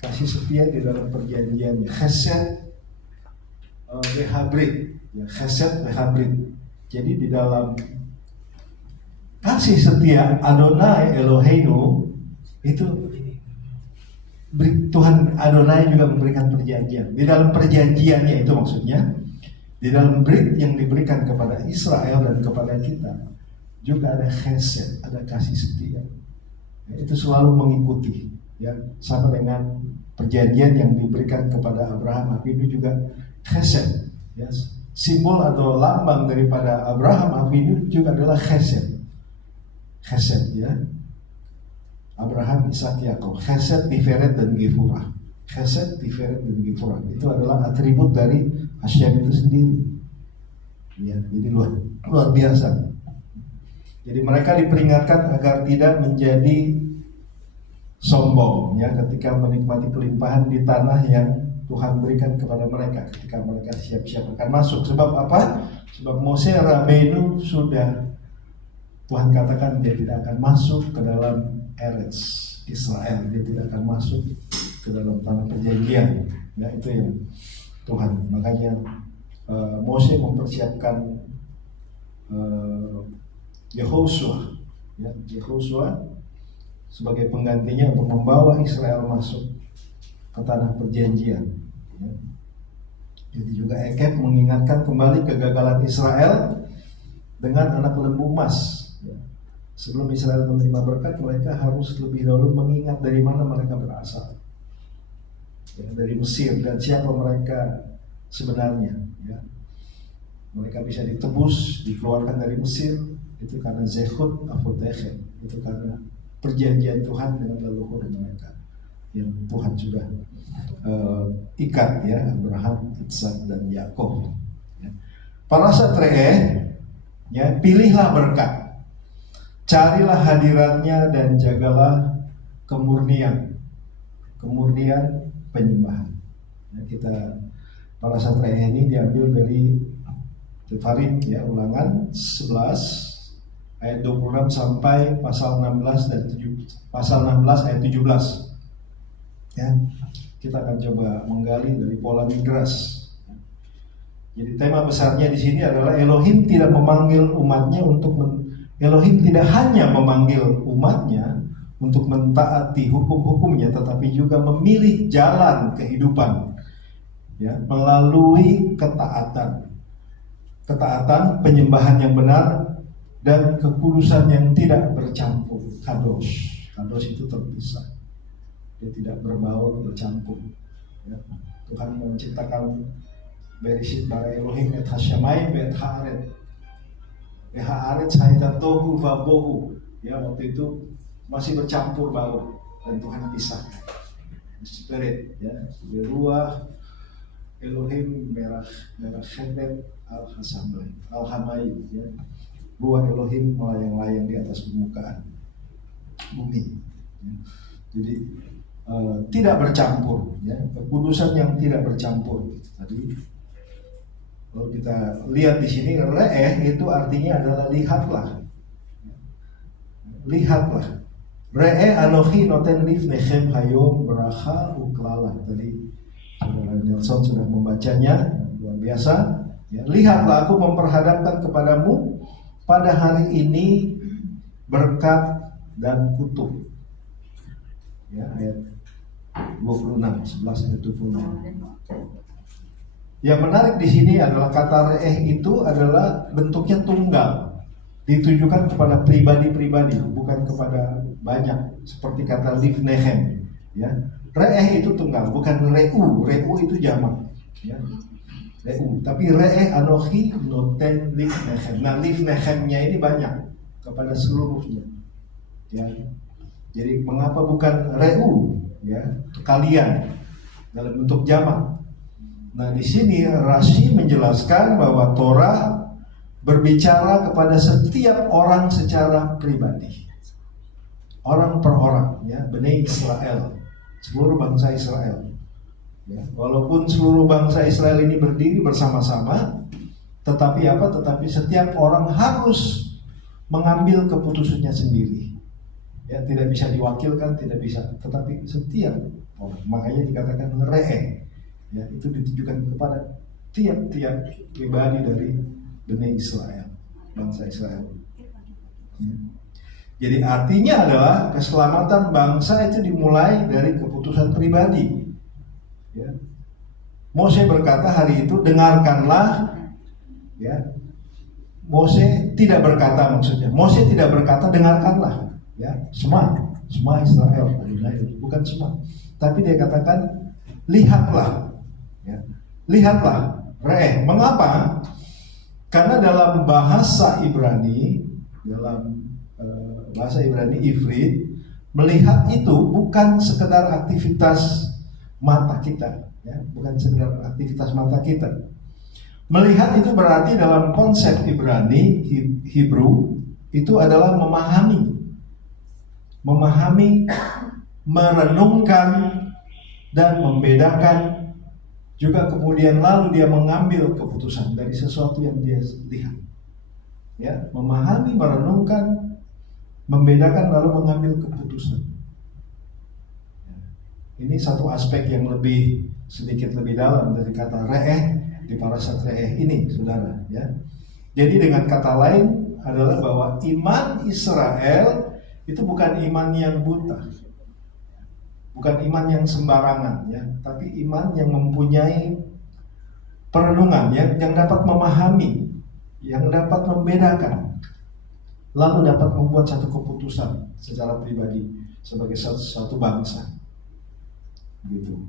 kasih setia di dalam perjanjiannya, chesed behabrit, ya, chesed behabrit. Jadi di dalam kasih setia Adonai Eloheinu itu Tuhan Adonai juga memberikan perjanjian. Di dalam perjanjiannya itu maksudnya di dalam brit yang diberikan kepada Israel dan kepada kita juga ada chesed, ada kasih setia. Itu selalu mengikuti, ya, sama dengan perjanjian yang diberikan kepada Abraham. Avinu juga chesed, ya, simbol atau lambang daripada Abraham Avinu juga adalah chesed, ya, Abraham, Ishak, Yakub. Chesed, Tiferet dan Gefurah. Chesed, Tiferet dan Gefurah itu adalah atribut dari Hashem itu sendiri, ya, jadi luar biasa. Jadi mereka diperingatkan agar tidak menjadi sombong, ya, ketika menikmati kelimpahan di tanah yang Tuhan berikan kepada mereka ketika mereka siap-siap akan masuk. Sebab apa? Sebab Mose Rabbeinu sudah Tuhan katakan dia tidak akan masuk ke dalam Eretz Israel, dia tidak akan masuk ke dalam tanah perjanjian. Ya, itu yang Tuhan. Makanya Mose mempersiapkan Yehosua, ya, Yehosua sebagai penggantinya untuk membawa Israel masuk ke tanah perjanjian, ya. Jadi juga Ekef mengingatkan kembali kegagalan Israel dengan anak lembu emas, ya. Sebelum Israel menerima berkat, mereka harus lebih dahulu mengingat dari mana mereka berasal, ya, dari Mesir, dan siapa mereka sebenarnya, ya. Mereka bisa ditebus, dikeluarkan dari Mesir itu karena Zechut Avodechem, itu karena perjanjian Tuhan dengan leluhur mereka yang Tuhan sudah ikat, ya, Abraham, Ishak dan Yakub, ya. Parashat Re'eh, ya, pilihlah berkat, carilah hadiratnya dan jagalah kemurnian penyembahan. Ya, kita parashat Re'eh ini diambil dari Devarim, ya, Ulangan 11 ayat 26 sampai pasal 16 dan pasal 16 ayat 17. Ya, kita akan coba menggali dari pola migras. Jadi tema besarnya di sini adalah Elohim tidak memanggil umatnya Elohim tidak hanya memanggil umatnya untuk mentaati hukum-hukumnya, tetapi juga memilih jalan kehidupan, ya, melalui ketaatan, penyembahan yang benar dan kekudusan yang tidak bercampur. Kadosh itu terpisah, dia tidak berbaur, bercampur, ya. Tuhan menciptakan Bereshit bara Elohim et hashamayim et haaret. Haaret haita tohu va bohu, ya, waktu itu masih bercampur bau, dan Tuhan pisahkan. Spirit, ya, Ruah Elohim merah Shevet Al-Hamayim, ya. Ruah Elohim melayang-layang di atas permukaan bumi, ya. Jadi tidak bercampur, ya, kekudusan yang tidak bercampur. Tadi kalau kita lihat di sini re'eh itu artinya adalah lihatlah. Re'eh anochi noten lifnechem hayom bracha uklala. Tadi Saudara Nelson sudah membacanya, luar biasa. Ya, lihatlah aku memperhadapkan kepadamu pada hari ini berkat dan kutuk. Ya, ayat 26, 11 ayat 26. Yang menarik di sini adalah kata re'eh itu adalah bentuknya tunggal, ditujukan kepada pribadi-pribadi, bukan kepada banyak, seperti kata livnehem. Ya, re'eh itu tunggal, bukan reu itu jamak. Ya, reu, tapi re'eh anochi noten livnehem. Nah, livnehemnya ini banyak kepada seluruhnya. Ya, jadi mengapa bukan reu? Ya, kalian dalam bentuk jamak. Nah, di sini Rashi menjelaskan bahwa Torah berbicara kepada setiap orang secara pribadi, orang per orang, ya, Bnei Israel, seluruh bangsa Israel. Ya, walaupun seluruh bangsa Israel ini berdiri bersama-sama, tetapi setiap orang harus mengambil keputusannya sendiri. Ya, tidak bisa diwakilkan, tidak bisa, tetapi setiap orang, makanya dikatakan re'eh. Ya, itu ditujukan kepada tiap-tiap pribadi dari Bnei Israel, bangsa Israel. Ya. Jadi artinya adalah keselamatan bangsa itu dimulai dari keputusan pribadi. Ya. Mose berkata hari itu, dengarkanlah. Ya. Mose tidak berkata, Mose tidak berkata dengarkanlah. Ya, semua Israel, bukan semua. Tapi dia katakan lihatlah. Ya, lihatlah, re'eh. Mengapa? Karena dalam bahasa Ibrani, Ivrit, melihat itu bukan sekedar aktivitas mata kita, ya, bukan sekedar aktivitas mata kita. Melihat itu berarti dalam konsep Ibrani, Hebrew, itu adalah memahami, merenungkan dan membedakan. Juga kemudian lalu dia mengambil keputusan dari sesuatu yang dia lihat. Ya, memahami, merenungkan, membedakan lalu mengambil keputusan. Ya. Ini satu aspek yang sedikit lebih dalam dari kata re'eh di parashat re'eh ini, saudara. Ya. Jadi dengan kata lain adalah bahwa iman Israel itu bukan iman yang buta. Bukan iman yang sembarangan, ya, tapi iman yang mempunyai perenungan, yang dapat memahami, yang dapat membedakan, lalu dapat membuat satu keputusan secara pribadi sebagai satu bangsa. Gitu.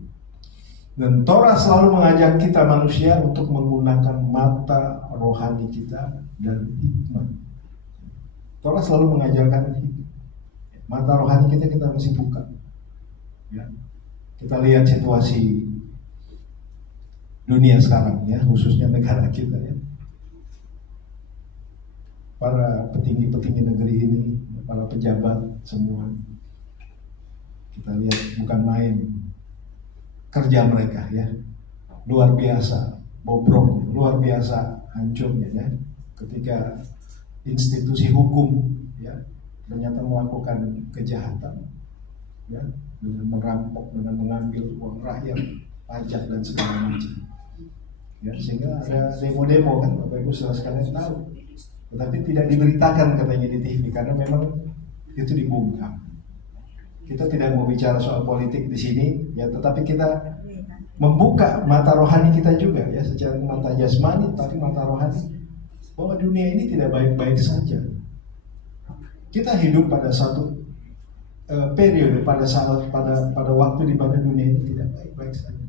Dan Torah selalu mengajak kita manusia untuk menggunakan mata rohani kita dan hikmat. Torah selalu mengajarkan mata rohani kita mesti buka. Ya. Kita lihat situasi dunia sekarang, ya, khususnya negara kita, ya. Para petinggi-petinggi negeri ini, para pejabat semua, kita lihat bukan main kerja mereka, ya, luar biasa bobrok, luar biasa hancurnya, ya, ketika institusi hukum, ya, ternyata melakukan kejahatan, ya, dengan merampok, dengan mengambil uang rakyat, pajak dan segala macam. Ya, sehingga ada demo-demo, kan, Bapak Ibu saudara sekalian tahu, tetapi tidak diberitakan katanya di TV karena memang itu dibungkam. Kita tidak mau bicara soal politik di sini, ya, tetapi kita membuka mata rohani kita juga, ya, secara mata jasmani, tapi mata rohani, bahwa dunia ini tidak baik-baik saja. Kita hidup pada satu periode, pada waktu di mana dunia ini tidak baik-baik saja.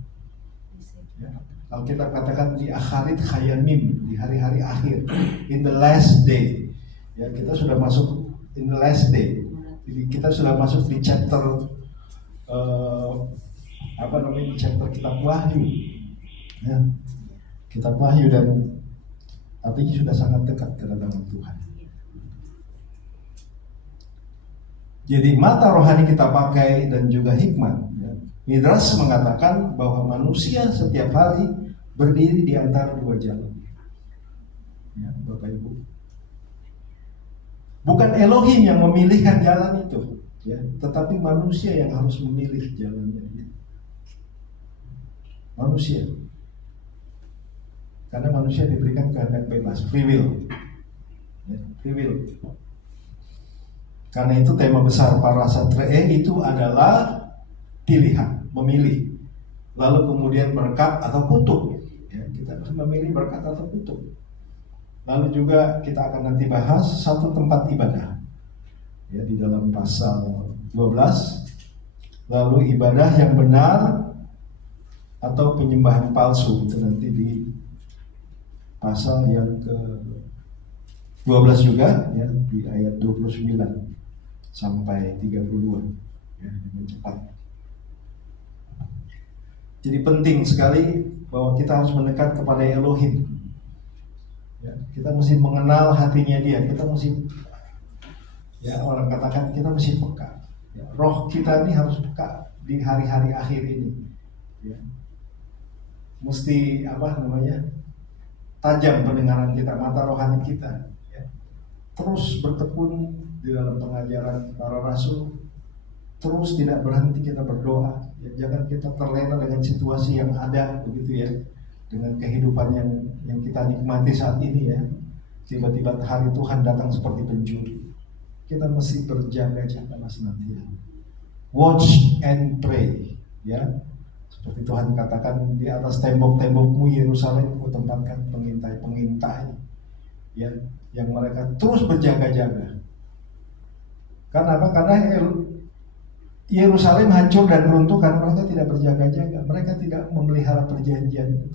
Ya. Kalau kita katakan di akhirat khayamim, di hari-hari akhir, in the last day, ya, kita sudah masuk in the last day. Jadi kita sudah masuk di chapter di chapter kitab Wahyu, ya. Kitab Wahyu, dan artinya sudah sangat dekat kedatangan Tuhan. Jadi mata rohani kita pakai dan juga hikmat, ya. Midrash mengatakan bahwa manusia setiap hari berdiri di antara dua jalan, ya, Bapak Ibu. Bukan Elohim yang memilihkan jalan itu, ya, tetapi manusia yang harus memilih jalannya. Manusia, karena manusia diberikan kehendak bebas, free will, ya, free will. Karena itu tema besar Parasatre itu adalah pilihan, memilih. Lalu kemudian berkat atau kutuk, ya, kita harus memilih berkat atau kutuk. Lalu juga kita akan nanti bahas satu tempat ibadah, ya, di dalam pasal 12. Lalu ibadah yang benar atau penyembahan palsu, itu nanti di pasal yang ke-12 juga, ya, di ayat 29 sampai 32, ya, dengan cepat. Jadi penting sekali bahwa kita harus mendekat kepada Elohim, ya, kita mesti mengenal hatinya Dia, kita mesti, ya, orang katakan kita mesti peka, ya, roh kita ini harus peka di hari-hari akhir ini, ya. Mesti tajam pendengaran kita, mata rohani kita, ya. Terus bertekun di dalam pengajaran para rasul, terus tidak berhenti kita berdoa, ya. Jangan kita terlena dengan situasi yang ada, begitu, ya, dengan kehidupan yang kita nikmati saat ini, ya. Tiba-tiba hari Tuhan datang seperti pencuri. Kita mesti berjaga-jaga senantiasa. Watch and pray, ya. Seperti Tuhan katakan, di atas tembok-tembokmu Yerusalem ku tempatkan pengintai-pengintai, ya, yang mereka terus berjaga-jaga. Karena apa? Karena Yerusalem hancur dan runtuh karena mereka tidak berjaga-jaga, mereka tidak memelihara perjanjian itu.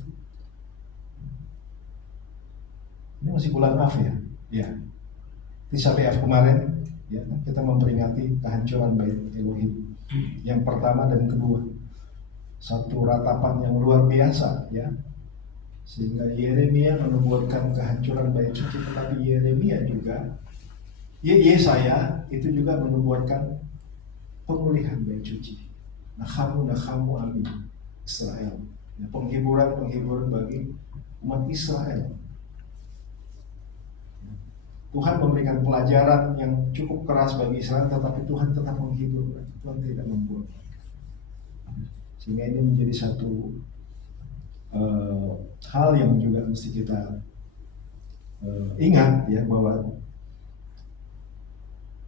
Ini masih bulan Av, ya, ya. Tisha B'Av kemarin, ya, kita memperingati kehancuran Bait Elohim yang pertama dan kedua. Satu ratapan yang luar biasa, ya, sehingga Yeremia menubuatkan kehancuran bait suci, tetapi Yeremia juga, Yesaya itu juga menubuatkan pemulihan bait suci. Nachamu amin Israel, ya, penghiburan bagi umat Israel. Tuhan memberikan pelajaran yang cukup keras bagi Israel, tetapi Tuhan tetap menghibur, Tuhan tidak membuat. Sehingga ini menjadi satu hal yang juga mesti kita ingat, ya, bahwa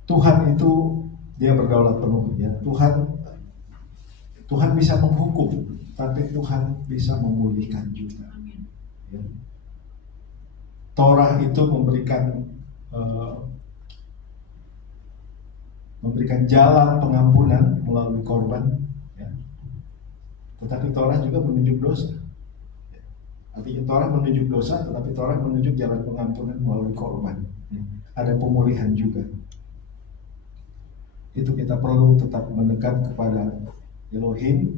Tuhan itu Dia berdaulat penuh, ya. Tuhan bisa menghukum, tapi Tuhan bisa memulihkan juga, ya. Torah itu memberikan jalan pengampunan melalui korban, ya. Tetapi Torah juga menunjuk dosa. Artinya Torah menunjuk dosa, tetapi Torah menunjuk jalan pengampunan melalui korban, ya. Ada pemulihan juga. Itu kita perlu tetap mendekat kepada Elohim.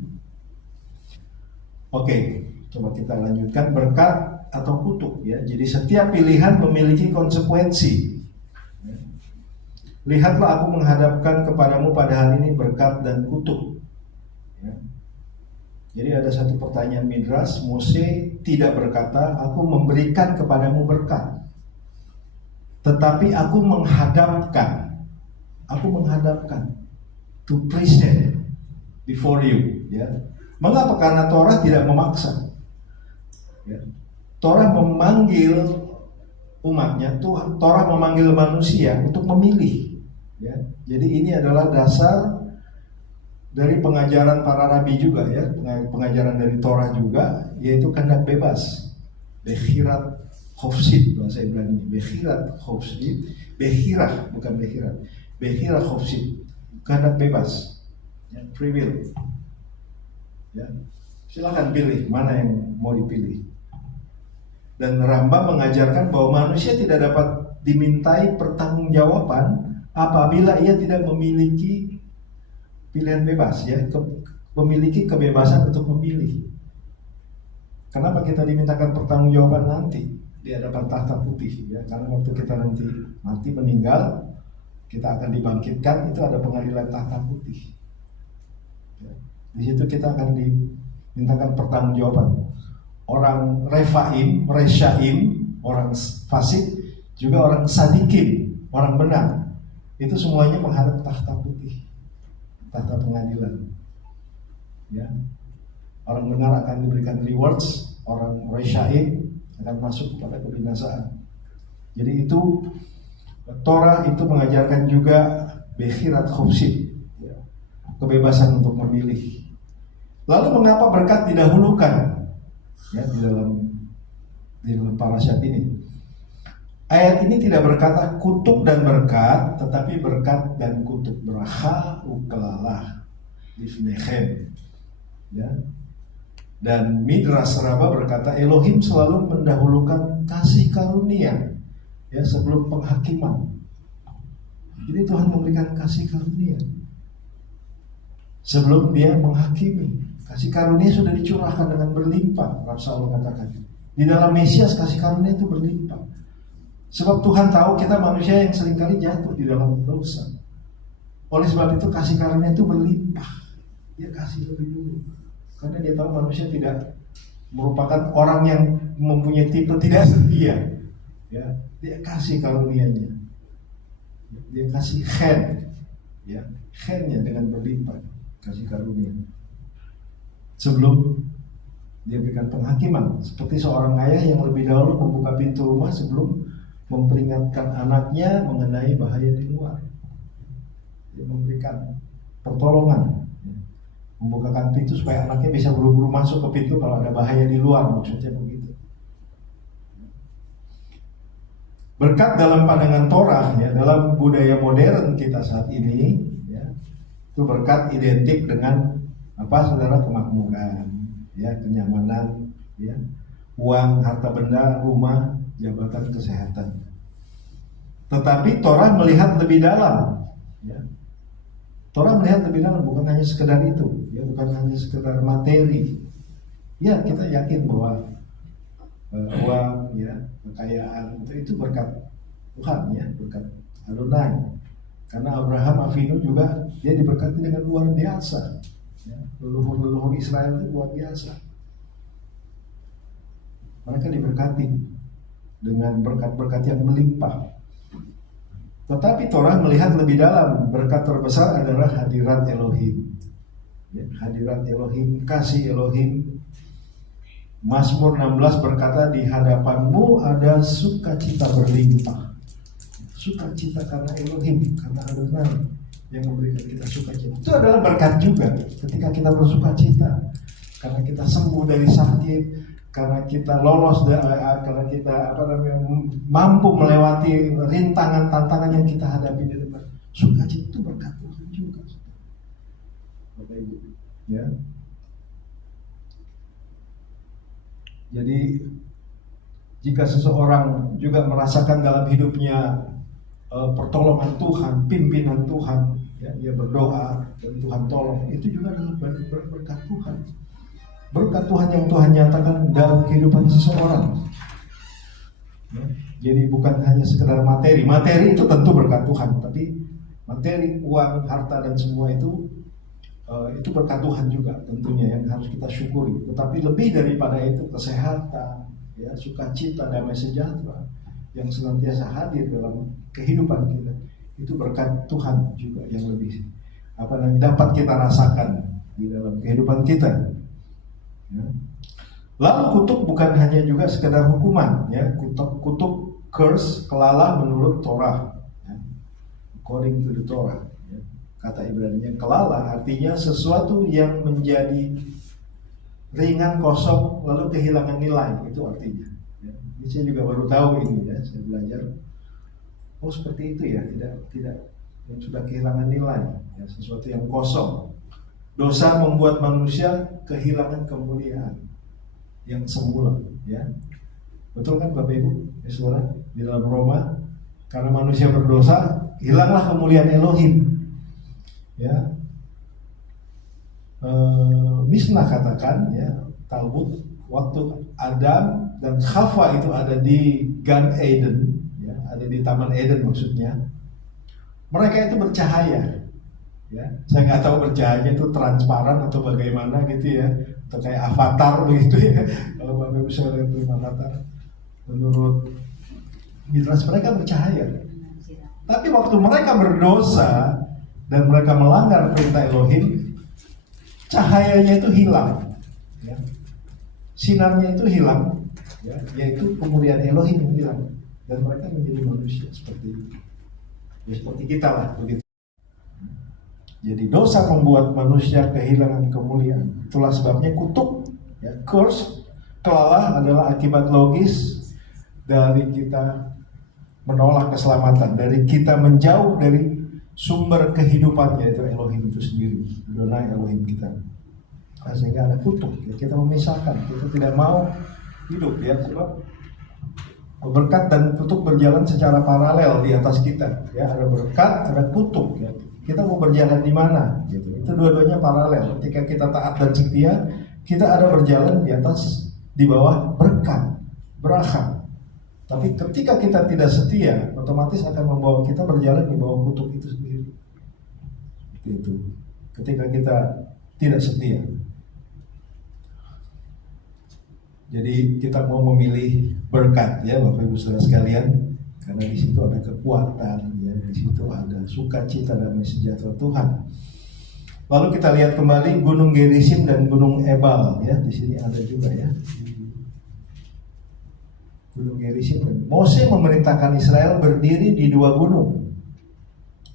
Oke, coba kita lanjutkan berkat atau kutuk, ya. Jadi setiap pilihan memiliki konsekuensi. Lihatlah aku menghadapkan kepadamu pada hari ini berkat dan kutuk, ya. Jadi ada satu pertanyaan Midrash, Mose tidak berkata aku memberikan kepadamu berkat, tetapi aku menghadapkan to present before you, ya. Mengapa? Karena Torah tidak memaksa, ya. Torah memanggil umatnya, Torah memanggil manusia untuk memilih, ya. Jadi ini adalah dasar dari pengajaran para rabi juga, ya, pengajaran dari Torah juga, yaitu kehendak bebas, bechirat chofshit bahasa Ibrani, bechirat chofshit, bechirah bukan bechirat, bechirah chofshit, kehendak bebas, ya, free will, ya. Silakan pilih mana yang mau dipilih. Dan Rambam mengajarkan bahwa manusia tidak dapat dimintai pertanggungjawaban apabila ia tidak memiliki pilihan bebas ya, memiliki kebebasan untuk memilih. Kenapa kita dimintakan pertanggungjawaban nanti di hadapan tahta putih ya? Karena waktu kita nanti mati meninggal, kita akan dibangkitkan, itu ada pengadilan tahta putih. Ya. Di situ kita akan dimintakan pertanggungjawaban. Orang refaim, resyaim, orang fasik, juga orang sadikin, orang benar, itu semuanya menghadap tahta putih, tahta pengadilan. Ya. Orang benar akan diberikan rewards, orang resyaim akan masuk kepada kebinasaan. Jadi itu Torah itu mengajarkan juga bekhirat khubsid, ya, kebebasan untuk memilih. Lalu mengapa berkat didahulukan? Ya, di dalam parasyat ini. Ayat ini tidak berkata kutuk dan berkat, tetapi berkat dan kutuk. Beraha ukelalah lifnechem. Ya. Dan Midrash Rabbah berkata Elohim selalu mendahulukan kasih karunia ya sebelum penghakiman. Jadi Tuhan memberikan kasih karunia sebelum dia menghakimi. Kasih karunia sudah dicurahkan dengan berlimpah. Rasul mengatakan di dalam Mesias kasih karunia itu berlimpah. Sebab Tuhan tahu kita manusia yang seringkali jatuh di dalam dosa. Oleh sebab itu kasih karunia itu berlimpah. Dia kasih lebih dulu. Karena dia tahu manusia tidak merupakan orang yang mempunyai tipe tidak setia. Ya, dia kasih karunia-Nya. Dia kasih khen, ya, khennya dengan berlimpah, kasih karunia. Sebelum dia berikan penghakiman, seperti seorang ayah yang lebih dahulu membuka pintu rumah sebelum memperingatkan anaknya mengenai bahaya di luar. Dia memberikan pertolongan. Membukakan pintu supaya anaknya bisa buru-buru masuk ke pintu kalau ada bahaya di luar, maksudnya begitu. Berkat dalam pandangan Torah ya, dalam budaya modern kita saat ini ya, itu berkat identik dengan apa saudara? Kemakmuran, ya, kenyamanan, ya, uang, harta benda, rumah, jabatan, kesehatan. Tetapi Torah melihat lebih dalam, ya. Torah melihat lebih dalam, bukan hanya sekedar itu, ya, bukan hanya sekedar materi. Ya, kita yakin bahwa uang, ya, kekayaan itu berkat Tuhan, ya, berkat Adonai. Karena Abraham Avinu juga dia diberkati dengan luar biasa. Ya, leluhur Israel itu luar biasa. Mereka diberkati dengan berkat-berkat yang melimpah. Tetapi Torah melihat lebih dalam, berkat terbesar adalah hadirat Elohim. Ya, hadirat Elohim, kasih Elohim. Mazmur 16 berkata di hadapanmu ada sukacita berlimpah. Sukacita karena Elohim, karena Adonai yang memberikan kita sukacita. Itu adalah berkat juga ketika kita bersukacita. Karena kita sembuh dari sakit, karena kita lolos, karena kita mampu melewati rintangan tantangan yang kita hadapi di depan. Sukacita itu berkat Tuhan juga, Bapak Ibu. Ya. Jadi jika seseorang juga merasakan dalam hidupnya pertolongan Tuhan, pimpinan Tuhan, ya, dia berdoa dan Tuhan tolong, itu juga adalah berkat Tuhan. Berkat Tuhan yang Tuhan nyatakan dalam kehidupan seseorang. Ya, jadi bukan hanya sekedar materi. Materi itu tentu berkat Tuhan, tapi materi, uang, harta dan semua itu berkat Tuhan juga tentunya yang harus kita syukuri. Tetapi lebih daripada itu kesehatan, ya, sukacita, damai sejahtera yang senantiasa hadir dalam kehidupan kita, itu berkat Tuhan juga yang lebih dapat kita rasakan di dalam kehidupan kita. Ya. Lalu kutuk bukan hanya juga sekedar hukuman, ya, kutuk curse, kelala menurut Torah, ya, according to the Torah. Ya. Kata Ibrani-nya kelala artinya sesuatu yang menjadi ringan, kosong, lalu kehilangan nilai, itu artinya. Ya. Ini saya juga baru tahu ini, ya, saya belajar. Oh seperti itu ya, tidak yang sudah kehilangan nilai, ya, sesuatu yang kosong. Dosa membuat manusia kehilangan kemuliaan yang semula, ya. Betul kan Bapak Ibu, ya, saudara? Di dalam Roma, karena manusia berdosa, hilanglah kemuliaan Elohim. Ya. Mishnah katakan ya, Talmud, waktu Adam dan Hawa itu ada di Gan Eden, ya, ada di Taman Eden maksudnya, mereka itu bercahaya. Ya, saya nggak tahu bercahaya itu transparan atau bagaimana gitu ya, atau kayak avatar begitu ya. Kalau Bapak Ibu bisa lihat avatar, menurut Midrash mereka bercahaya. Tapi waktu mereka berdosa dan mereka melanggar perintah Elohim, cahayanya itu hilang, ya. Sinarnya itu hilang, ya, yaitu kemuliaan Elohim yang hilang, dan mereka menjadi manusia seperti itu, ya, seperti kita lah begitu. Jadi dosa membuat manusia kehilangan kemuliaan. Itulah sebabnya kutuk, ya, curse, kelalah adalah akibat logis dari kita menolak keselamatan, dari kita menjauh dari sumber kehidupan, yaitu Elohim itu sendiri, Adonai Elohim kita. Sehingga ada kutuk, ya, kita memisahkan, kita tidak mau hidup, ya, sebab berkat dan kutuk berjalan secara paralel di atas kita, ya, ada berkat, ada kutuk, ya. Kita mau berjalan di mana, gitu. Itu dua-duanya paralel. Ketika kita taat dan setia, kita ada berjalan di atas, di bawah berkat, berkah. Tapi ketika kita tidak setia, otomatis akan membawa kita berjalan di bawah kutuk itu sendiri. Itu. Ketika kita tidak setia. Jadi kita mau memilih berkat, ya Bapak Ibu Saudara sekalian, karena di situ ada kekuatan, ya, di situ ada sukacita dan sejahtera Tuhan. Lalu kita lihat kembali Gunung Gerisim dan Gunung Ebal, ya, di sini ada juga, ya. Gunung Gerisim. Mose memerintahkan Israel berdiri di dua gunung.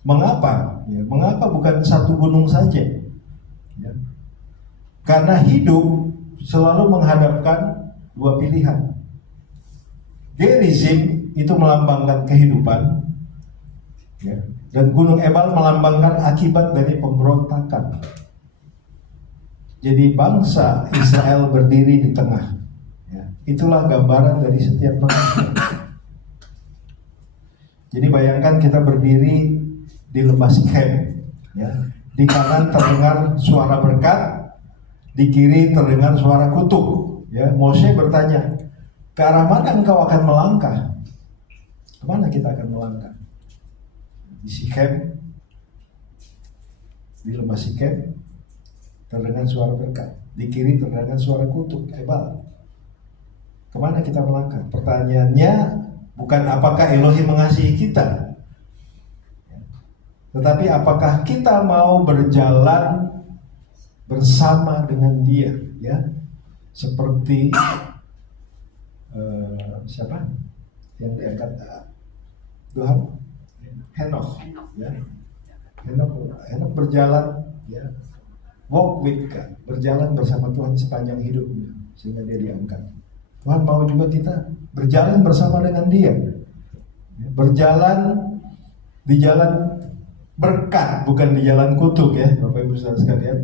Mengapa? Ya, mengapa bukan satu gunung saja? Ya. Karena hidup selalu menghadapkan dua pilihan. Gerizim itu melambangkan kehidupan, ya, dan Gunung Ebal melambangkan akibat dari pemberontakan. Jadi bangsa Israel berdiri di tengah. Ya, itulah gambaran dari setiap manusia. Jadi bayangkan kita berdiri di lembah Sikhem, ya, di kanan terdengar suara berkat, di kiri terdengar suara kutuk. Ya, Mose bertanya, ke arah mana engkau akan melangkah? Kemana kita akan melangkah? Di Sikhem, di lembah Sikhem terdengar suara berkat, di kiri terdengar suara kutuk, Ebal. Kemana kita melangkah? Pertanyaannya bukan apakah Elohim mengasihi kita, tetapi apakah kita mau berjalan bersama dengan Dia, ya, seperti siapa yang diangkat Tuhan? Henokh, ya. Henokh berjalan, ya, walk with God, berjalan bersama Tuhan sepanjang hidupnya sehingga dia diangkat. Tuhan mau juga kita berjalan bersama dengan Dia, ya, berjalan di jalan berkat, bukan di jalan kutuk, ya Bapak Ibu Saudara sekalian.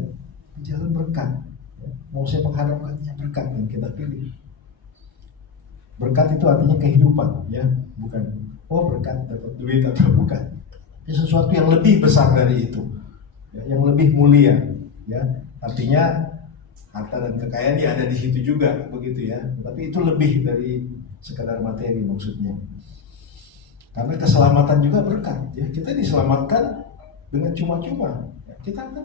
Jalan berkat, ya. Mose menghadapkannya berkat yang kita pilih. Berkat itu artinya kehidupan, ya, bukan berkat dapat duit atau bukan. Itu sesuatu yang lebih besar dari itu, ya, yang lebih mulia, ya. Artinya harta dan kekayaan dia ada di situ juga, begitu, ya. Tapi itu lebih dari sekadar materi maksudnya. Karena keselamatan juga berkat, ya. Kita diselamatkan dengan cuma-cuma, ya. Kita kan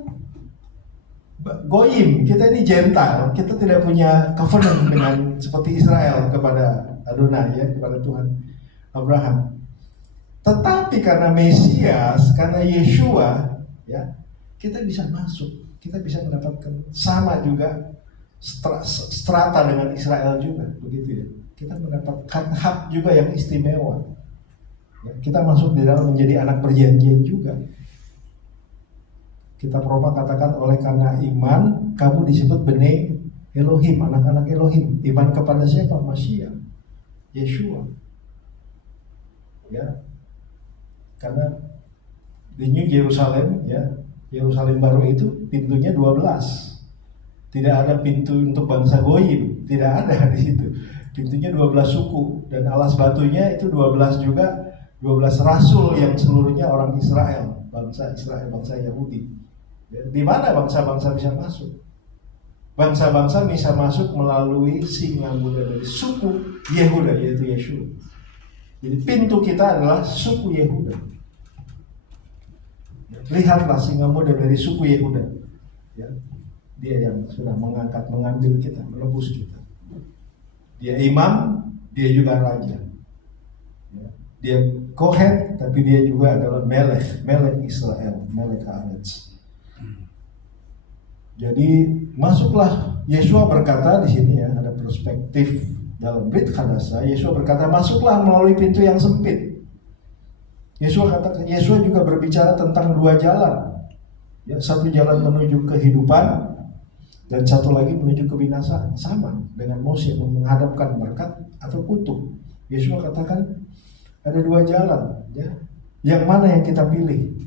goyim, kita ini Gentile, kita tidak punya covenant dengan seperti Israel kepada Adonai, ya, kepada Tuhan Abraham. Tetapi karena Mesias, karena Yeshua, ya, kita bisa masuk, kita bisa mendapatkan sama juga strata dengan Israel juga, begitu, ya. Kita mendapatkan hak juga yang istimewa, ya, kita masuk di dalam menjadi anak perjanjian juga. Kita Roma katakan oleh karena iman kamu disebut Bene Elohim, anak-anak Elohim. Iman kepada siapa? Mashiach, Yeshua, ya. Karena di New Jerusalem, ya, Yerusalem baru itu pintunya 12. Tidak ada pintu untuk bangsa goyim, tidak ada di situ. Pintunya 12 suku, dan alas batunya itu 12 juga, 12 rasul yang seluruhnya orang Israel, bangsa Israel, bangsa Yahudi. Ya, di mana bangsa-bangsa bisa masuk? Bangsa-bangsa bisa masuk melalui singa muda dari suku Yehuda, yaitu Yeshua. Jadi pintu kita adalah suku Yehuda. Lihatlah singa muda dari suku Yehuda. Ya, dia yang sudah mengambil kita, menebus kita. Dia imam, dia juga raja. Ya, dia Kohen, tapi dia juga adalah Melek Israel, Melek Haaretz. Jadi masuklah. Yeshua berkata di sini ya, ada perspektif dalam Brit Hadasa. Yeshua berkata, masuklah melalui pintu yang sempit. Yeshua juga berbicara tentang dua jalan. Ya, satu jalan menuju kehidupan dan satu lagi menuju kebinasaan. Sama dengan Mose menghadapkan berkat atau kutuk. Yeshua katakan ada dua jalan. Ya. Yang mana yang kita pilih?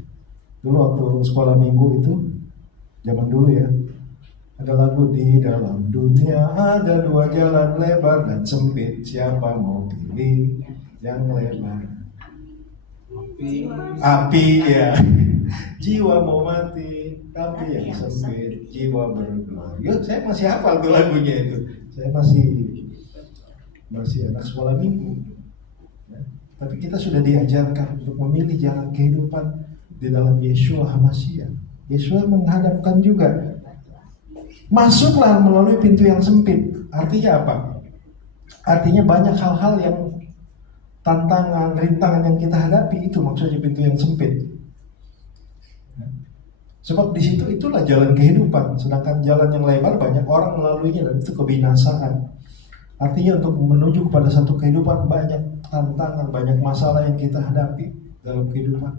Dulu waktu sekolah minggu itu, zaman dulu ya, ada lagu, di dalam dunia ada dua jalan lebar dan sempit, siapa mau pilih yang lebar? Api ya. Jiwa mau mati, tapi yang sempit, jiwa bergelora. Yuk, saya masih hafal tuh lagunya itu. Saya masih anak sekolah minggu. Ya. Tapi kita sudah diajarkan untuk memilih jalan kehidupan di dalam Yeshua HaMashiach. Yeshua menghadapkan juga, masuklah melalui pintu yang sempit. Artinya apa? Artinya banyak hal-hal yang tantangan, rintangan yang kita hadapi, itu maksudnya pintu yang sempit. Sebab di situ itulah jalan kehidupan. Sedangkan jalan yang lebar banyak orang melaluinya dan itu kebinasaan. Artinya untuk menuju kepada satu kehidupan banyak tantangan, banyak masalah yang kita hadapi dalam kehidupan.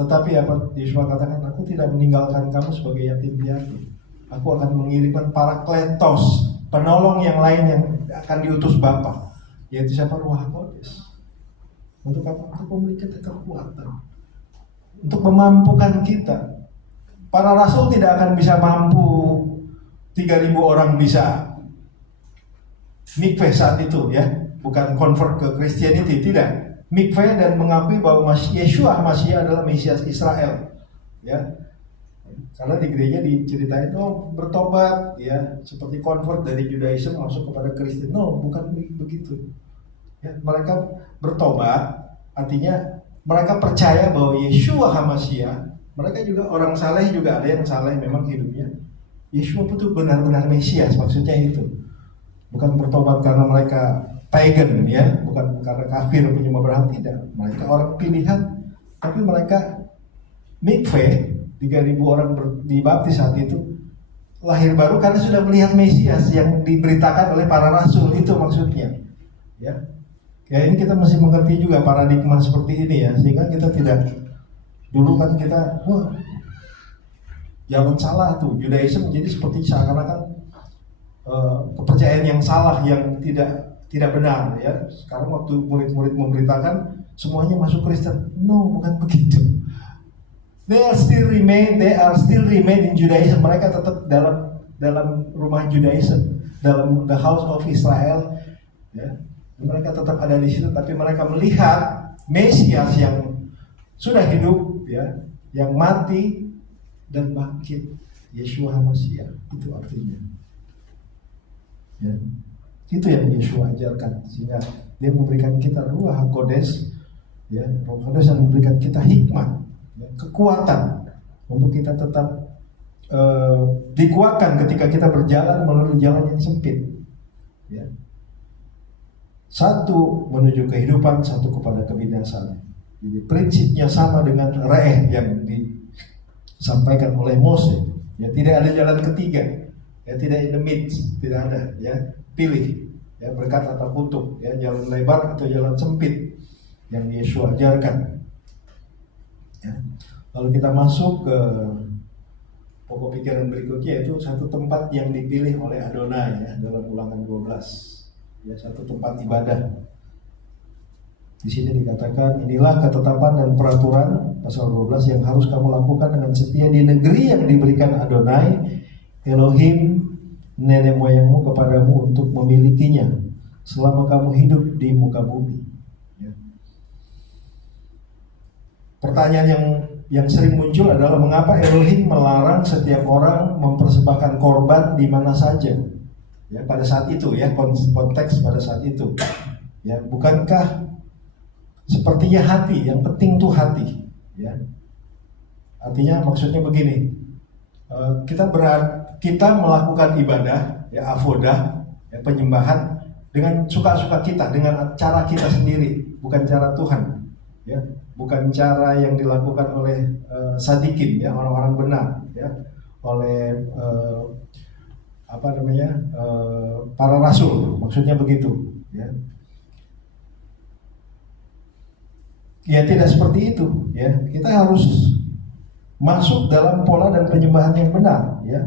Tetapi apa Yeshua katakan, aku tidak meninggalkan kamu sebagai yatim piatu. Aku akan mengirimkan Parakletos, penolong yang lain yang akan diutus Bapa, yaitu siapa? Ruach HaKodes. Untuk apa? Untuk memberi kita kekuatan, untuk memampukan kita. Para rasul tidak akan bisa mampu 3.000 orang bisa mikveh saat itu ya, bukan convert ke Christianity, tidak. Mikveh dan mengakui bahwa Yeshua HaMashiach adalah Mesias Israel, ya. Karena di gereja diceritain, bertobat, ya, seperti convert dari Judaism masuk kepada Kristen. No, bukan begitu. Ya, mereka bertobat, artinya mereka percaya bahwa Yeshua HaMashiach. Mereka juga orang saleh, juga ada yang saleh memang hidupnya. Yeshua itu benar-benar Mesias, maksudnya itu. Bukan bertobat karena mereka pagan, ya, bukan karena kafir penyembah berhala, tidak. Mereka orang pilihan, tapi mereka mikveh, 3.000 orang dibaptis saat itu, lahir baru karena sudah melihat Mesias yang diberitakan oleh para rasul, itu maksudnya. Ya, ya ini kita masih mengerti juga paradigma seperti ini ya, sehingga kita tidak, dulu kan kita, jangan salah tuh, Judaism menjadi seperti seakan-akan kepercayaan yang salah, yang tidak benar ya. Sekarang waktu murid-murid memberitakan semuanya masuk Kristen, no, bukan begitu. They are still remain in Judaism. Mereka tetap dalam rumah Judaism, dalam the house of Israel ya. Mereka tetap ada di situ, tapi mereka melihat Mesias yang sudah hidup ya, yang mati dan bangkit, Yeshua HaMashiach. Itu artinya ya. Itu yang Yeshua ajarkan, sehingga dia memberikan kita Ruach HaKodes ya, Ruach HaKodes yang memberikan kita hikmat ya, kekuatan untuk kita tetap dikuatkan ketika kita berjalan melalui jalan yang sempit ya. Satu menuju kehidupan, satu kepada kebinasaan. Jadi prinsipnya sama dengan Re'eh yang disampaikan oleh Mose ya, tidak ada jalan ketiga ya, tidak in the midst, tidak ada ya, pilih ya, berkat atau kutuk ya, jalan lebar atau jalan sempit yang Yeshua ajarkan ya. Lalu kita masuk ke pokok pikiran berikutnya, yaitu satu tempat yang dipilih oleh Adonai ya, dalam Ulangan 12 ya, satu tempat ibadah. Di sini dikatakan, inilah ketetapan dan peraturan pasal 12 yang harus kamu lakukan dengan setia di negeri yang diberikan Adonai Elohim nenek moyangmu kepadamu untuk memilikinya selama kamu hidup di muka bumi ya. Pertanyaan yang yang sering muncul adalah mengapa Elohim melarang setiap orang mempersembahkan korban di mana saja. Ya, pada saat itu ya, konteks pada saat itu. Ya, bukankah sepertinya hati, yang penting tuh hati, ya. Artinya maksudnya begini, kita melakukan ibadah, ya, avodah, ya, penyembahan dengan suka-suka kita, dengan cara kita sendiri, bukan cara Tuhan, ya, bukan cara yang dilakukan oleh sadikin, ya, orang-orang benar, ya, oleh para rasul, maksudnya begitu, ya. Ya tidak seperti itu, ya. Kita harus masuk dalam pola dan penyembahan yang benar, ya.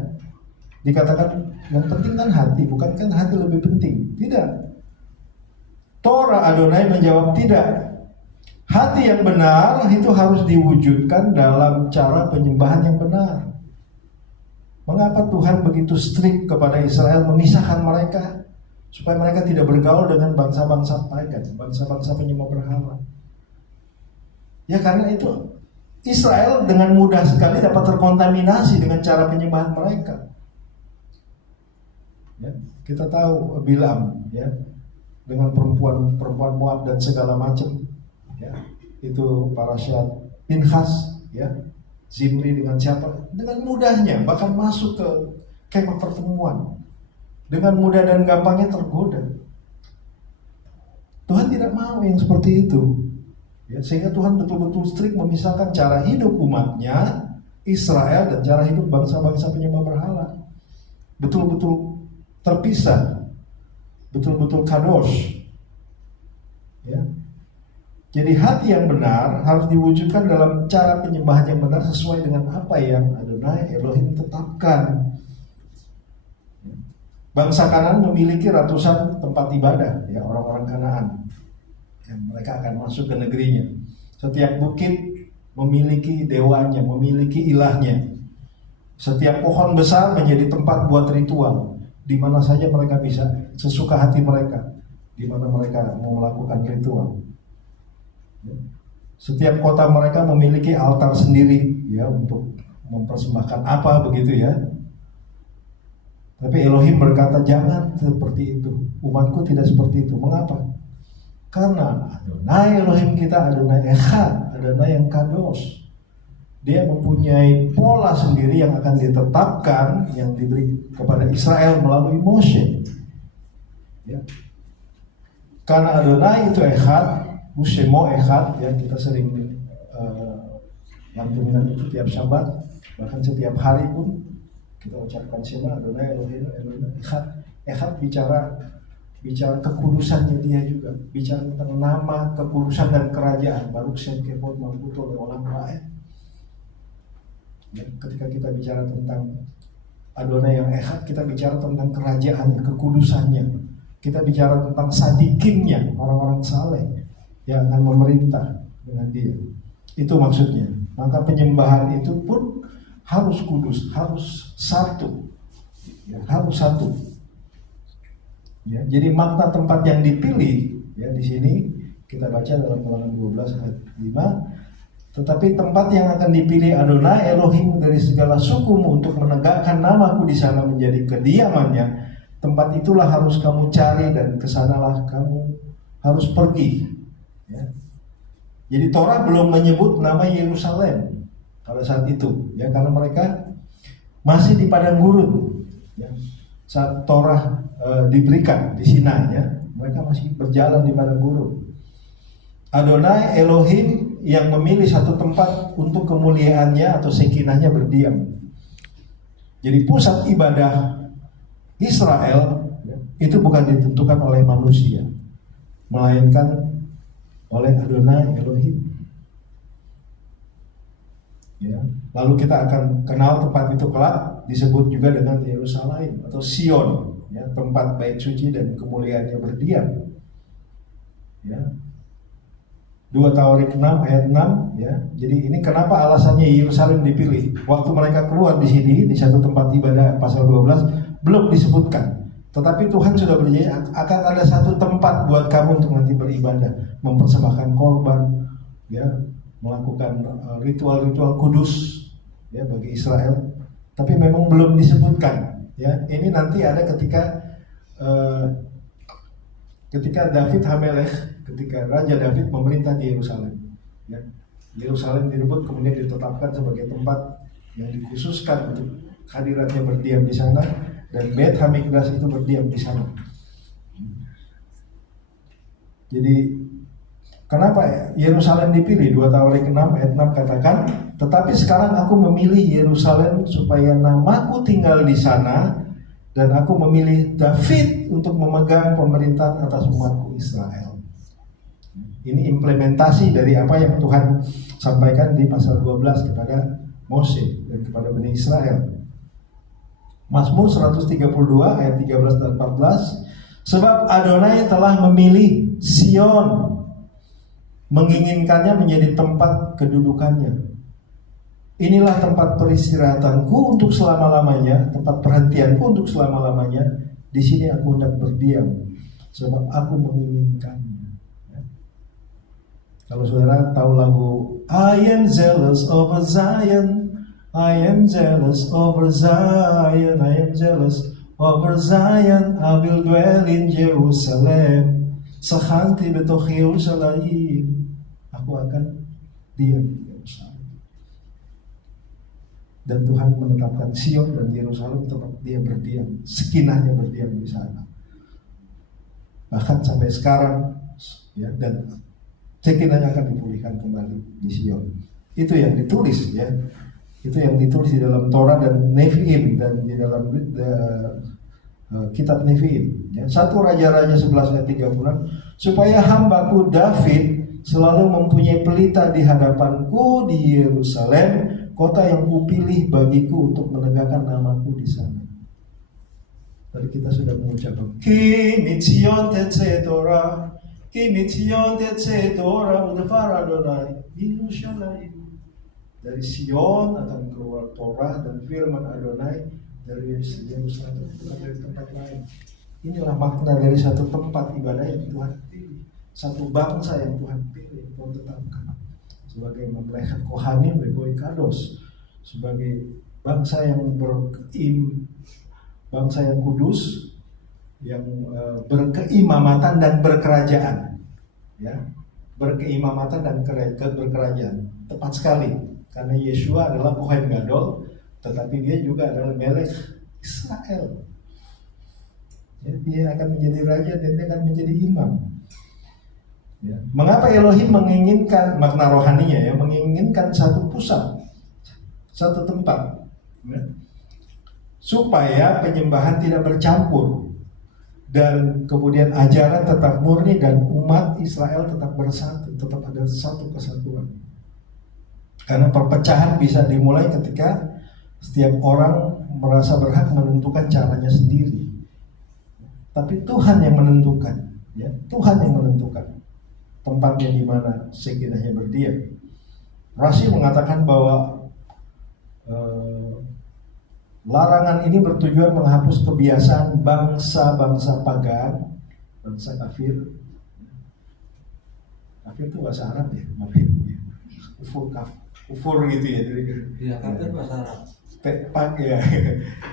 Dikatakan yang penting kan hati, bukan kan hati lebih penting? Tidak. Torah Adonai menjawab tidak. Hati yang benar itu harus diwujudkan dalam cara penyembahan yang benar. Mengapa Tuhan begitu strict kepada Israel memisahkan mereka supaya mereka tidak bergaul dengan bangsa-bangsa pagan, bangsa-bangsa penyembah berhala? Ya karena itu Israel dengan mudah sekali dapat terkontaminasi dengan cara penyembahan mereka. Ya, kita tahu Bilam, ya, dengan perempuan Moab dan segala macam, ya, itu parasyat Pinchas, ya, Zimri dengan siapa? Dengan mudahnya bahkan masuk ke kemah pertemuan, dengan mudah dan gampangnya tergoda. Tuhan tidak mau yang seperti itu. Ya, sehingga Tuhan betul-betul strict memisahkan cara hidup umatnya Israel dan cara hidup bangsa-bangsa penyembah berhala. Betul-betul terpisah, betul-betul kadosh. Ya. Jadi hati yang benar harus diwujudkan dalam cara penyembahan yang benar sesuai dengan apa yang Adonai Elohim tetapkan. Bangsa Kanaan memiliki ratusan tempat ibadah, ya, orang-orang Kanaan. Yang mereka akan masuk ke negerinya. Setiap bukit memiliki dewanya, memiliki ilahnya. Setiap pohon besar menjadi tempat buat ritual, di mana saja mereka bisa sesuka hati mereka, di mana mereka mau melakukan ritual. Setiap kota mereka memiliki altar sendiri, ya, untuk mempersembahkan apa begitu, ya. Tapi Elohim berkata jangan seperti itu. Umatku tidak seperti itu. Mengapa? Karena Adonai Elohim kita Adonai Echad, Adonai yang kados. Dia mempunyai pola sendiri yang akan ditetapkan, yang diberi kepada Israel melalui Moshe. Ya. Karena Adonai itu Echad, Mushemo Echad, yang kita sering lantunkan itu tiap Sabat, bahkan setiap hari pun kita ucapkan Shema Adonai Elohim Echad. Echad bicara kekudusannya dia juga, bicara tentang nama, kekudusan dan kerajaan. Baruch Shem Kevod Malkuto Leolam Raed. Ya, ketika kita bicara tentang Adonai yang Echad, kita bicara tentang kerajaannya, kekudusannya. Kita bicara tentang sadikinnya, orang-orang saleh yang akan memerintah dengan dia. Itu maksudnya. Maka penyembahan itu pun harus kudus, harus satu, ya, harus satu. Ya, jadi makna tempat yang dipilih, ya, di sini kita baca dalam Ulangan 12 ayat 5. Tetapi tempat yang akan dipilih Adonai Elohim dari segala sukumu untuk menegakkan namaku di sana menjadi kediamannya. Tempat itulah harus kamu cari dan kesanalah kamu harus pergi. Ya. Jadi Torah belum menyebut nama Yerusalem pada saat itu, ya, karena mereka masih di padang gurun. Ya. Saat Torah diberikan di Sinai, ya, mereka masih berjalan di padang gurun. Adonai Elohim yang memilih satu tempat untuk kemuliaannya atau sekinahnya berdiam. Jadi pusat ibadah Israel, ya, itu bukan ditentukan oleh manusia, melainkan oleh Adonai Elohim. Ya. Lalu kita akan kenal tempat itu kelak disebut juga dengan Yerusalem atau Sion, ya, tempat bait suci dan kemuliaannya berdiam. Ya. 2 Tawarik 6 ayat 6, ya. Jadi ini kenapa alasannya Yerusalem dipilih. Waktu mereka keluar di sini di satu tempat ibadah pasal 12 belum disebutkan. Tetapi Tuhan sudah berjanji akan ada satu tempat buat kamu untuk nanti beribadah, mempersembahkan korban, ya, melakukan ritual-ritual kudus ya bagi Israel, tapi memang belum disebutkan ya. Ini nanti ada ketika David Hamelech, ketika Raja David memerintah di Yerusalem ya. Yerusalem direbut, kemudian ditetapkan sebagai tempat yang dikhususkan untuk hadiratnya berdiam di sana, dan Beit Hamikdash itu berdiam di sana. Jadi kenapa Yerusalem dipilih? 2 Tawarik 6 ayat 6 katakan, tetapi sekarang aku memilih Yerusalem supaya namaku tinggal di sana, dan aku memilih David untuk memegang pemerintahan atas umatku Israel. Ini implementasi dari apa yang Tuhan sampaikan di pasal 12 kepada Mose dan kepada Bani Israel. Mazmur 132 ayat 13 dan 14, sebab Adonai telah memilih Sion, menginginkannya menjadi tempat kedudukannya. Inilah tempat peristirahatanku untuk selama-lamanya, tempat perhentianku untuk selama-lamanya. Di sini aku hendak berdiam, sebab aku menginginkannya. Ya. Kalau saudara tahu lagu I am zealous over Zion, I am zealous over Zion, I am jealous over Zion, I will dwell in Jerusalem, Sahanti betoch Yerusalem, aku akan diam di Yerusalem. Dan Tuhan menetapkan Sion dan Yerusalem tempat dia berdiam, sekinahnya berdiam di sana. Bahkan sampai sekarang ya, dan sekinahnya akan dipulihkan kembali di Sion. Itu yang ditulis ya. Itu yang ditulis di dalam Torah dan Nevi'im, dan di dalam kitab Nevi'im ya. 1 Raja-Raja 11 ayat 36, supaya hambaku David selalu mempunyai pelita di hadapanku di Yerusalem, kota yang kupilih bagiku untuk menegakkan namaku di sana. Tadi kita sudah mengucapkan Ki mitzion tetze Torah, Ki mitzion tetze Torah udvar Adonai Yerushalayim. Dari Sion akan keluar Torah dan firman Adonai dari Yerusalem, bukan dari tempat lain. Inilah makna dari satu tempat ibadah yang Tuhan pilih, satu bangsa yang Tuhan pilih, Tuhan tetapkan sebagai mamleket Kohanim Begoi Kados, sebagai bangsa yang bangsa yang kudus, yang berkeimamatan dan berkerajaan ya, berkeimamatan dan berkerajaan. Tepat sekali, karena Yeshua adalah Kohen Gadol, tetapi dia juga adalah Melek Israel. Jadi dia akan menjadi raja dan dia akan menjadi imam ya. Mengapa Elohim menginginkan, makna rohaninya ya, menginginkan satu pusat, satu tempat ya, supaya penyembahan tidak bercampur dan kemudian ajaran tetap murni dan umat Israel tetap bersatu, tetap ada satu kesatuan. Karena perpecahan bisa dimulai ketika setiap orang merasa berhak menentukan caranya sendiri. Tapi Tuhan yang menentukan ya, Tuhan yang menentukan tempatnya di mana sekinahnya berdiam. Rashi mengatakan bahwa larangan ini bertujuan menghapus kebiasaan bangsa-bangsa pagan, bangsa kafir. Kafir itu bahasa Arab ya, kufur gitu ya. Iya, kafir bahasa Arab. Pak ya,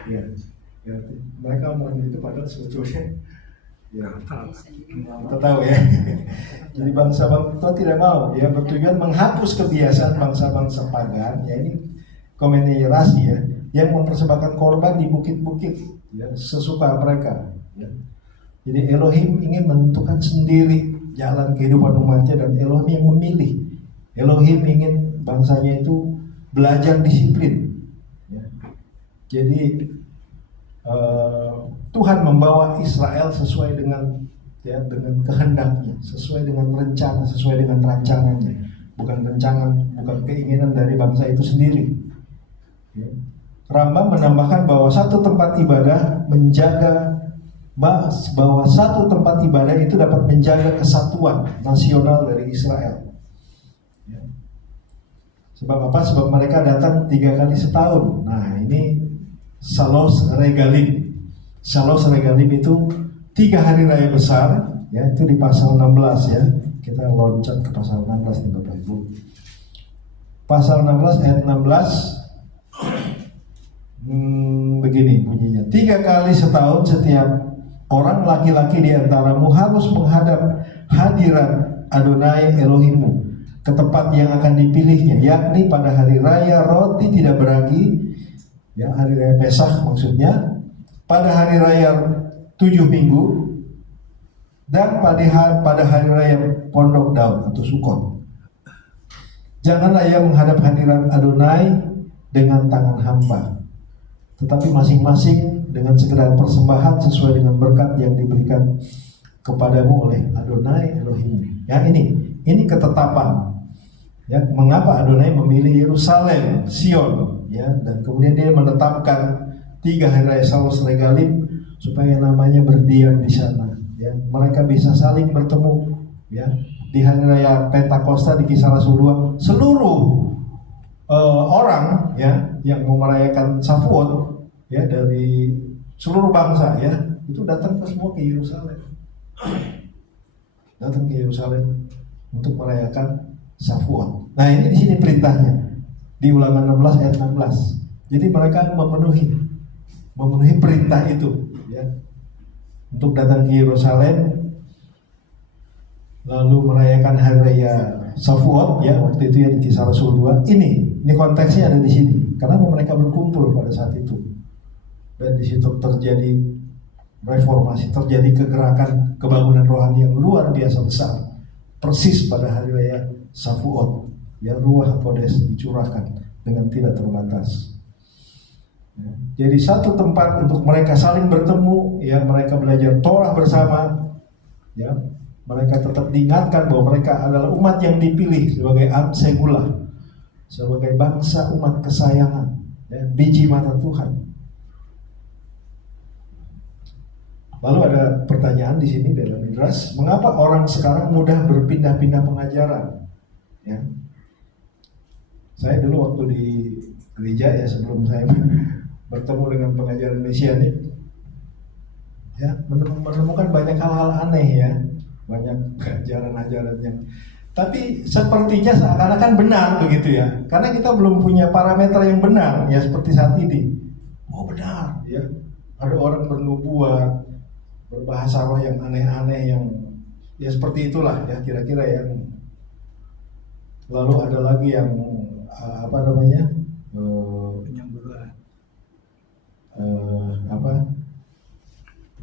ya. Ya, mereka ngomongin itu padahal sebetulnya ya kita tahu ya. Jadi bangsa-bangsa tidak mau ya, bertujuan menghapus kebiasaan bangsa-bangsa pagan ya. Ini komennya Rashi ya, yang mempersembahkan korban di bukit-bukit ya, sesuka mereka ya. Jadi Elohim ingin menentukan sendiri jalan kehidupan umatnya, dan Elohim yang memilih. Elohim ingin bangsanya itu belajar disiplin ya. Jadi Tuhan membawa Israel sesuai dengan ya, dengan kehendaknya, sesuai dengan rencana, sesuai dengan rancangannya, bukan keinginan dari bangsa itu sendiri ya. Rambam menambahkan bahwa satu tempat ibadah itu dapat menjaga kesatuan nasional dari Israel ya. Sebab apa? Sebab mereka datang 3 kali setahun. Nah ini Salos Regalim. Salos Regalim itu 3 hari raya besar ya, itu di pasal 16 ya. Kita loncat ke pasal 16 nih Bapak Ibu. pasal 16 ayat 16 begini bunyinya. 3 kali setahun setiap orang laki-laki di antaramu harus menghadap hadirat Adonai Elohimmu ke tempat yang akan dipilihnya, yakni pada hari raya roti tidak beragi, ya, hari raya Pesach maksudnya, pada hari raya 7 minggu, dan pada hari raya Pondok Daud atau Sukot. Janganlah ia menghadap hadirat Adonai dengan tangan hampa, tetapi masing-masing dengan segala persembahan sesuai dengan berkat yang diberikan kepadamu oleh Adonai Elohim. Ya, ini ketetapan. Ya, mengapa Adonai memilih Yerusalem, Sion, ya, dan kemudian dia menetapkan 3 hari raya Salus Regalim supaya namanya berdiam di sana. Ya, mereka bisa saling bertemu. Ya, di hari raya Pentakosta di Kisah Rasul 2, seluruh orang, ya, yang mau merayakan Shavuot, ya, dari seluruh bangsa, ya, itu datang semua ke Yerusalem. Datang ke Yerusalem untuk merayakan Shavuot. Nah, ini di sini perintahnya di Ulangan 16 ayat 16. Jadi mereka memenuhi perintah itu, ya, untuk datang ke Yerusalem lalu merayakan hari raya Shavuot, ya, waktu itu ya di Kisah Rasul 2. Ini konteksnya ada di sini karena mereka berkumpul pada saat itu. Dan di situ terjadi reformasi, terjadi kegerakan kebangunan rohani yang luar biasa besar. Persis pada hari raya Shavuot, ya, Ruach HaKodesh dicurahkan dengan tidak terbatas. Ya, jadi satu tempat untuk mereka saling bertemu, ya, mereka belajar Torah bersama, ya, mereka tetap diingatkan bahwa mereka adalah umat yang dipilih sebagai Am Segula, sebagai bangsa umat kesayangan, ya, biji mata Tuhan. Lalu ada pertanyaan di sini dalam Midrash, mengapa orang sekarang mudah berpindah-pindah pengajaran? Ya, saya dulu waktu di gereja, ya, sebelum saya bertemu dengan pengajaran Mesianik, ya, menemukan banyak hal-hal aneh, ya, banyak ajaran-ajaran yang, tapi sepertinya seakan-akan benar begitu, ya, karena kita belum punya parameter yang benar, ya, seperti saat ini. Oh, benar, ya, ada orang bernubuat, berbahasa roh yang aneh-aneh, yang, ya, seperti itulah, ya, kira-kira yang. Lalu ada lagi yang apa namanya,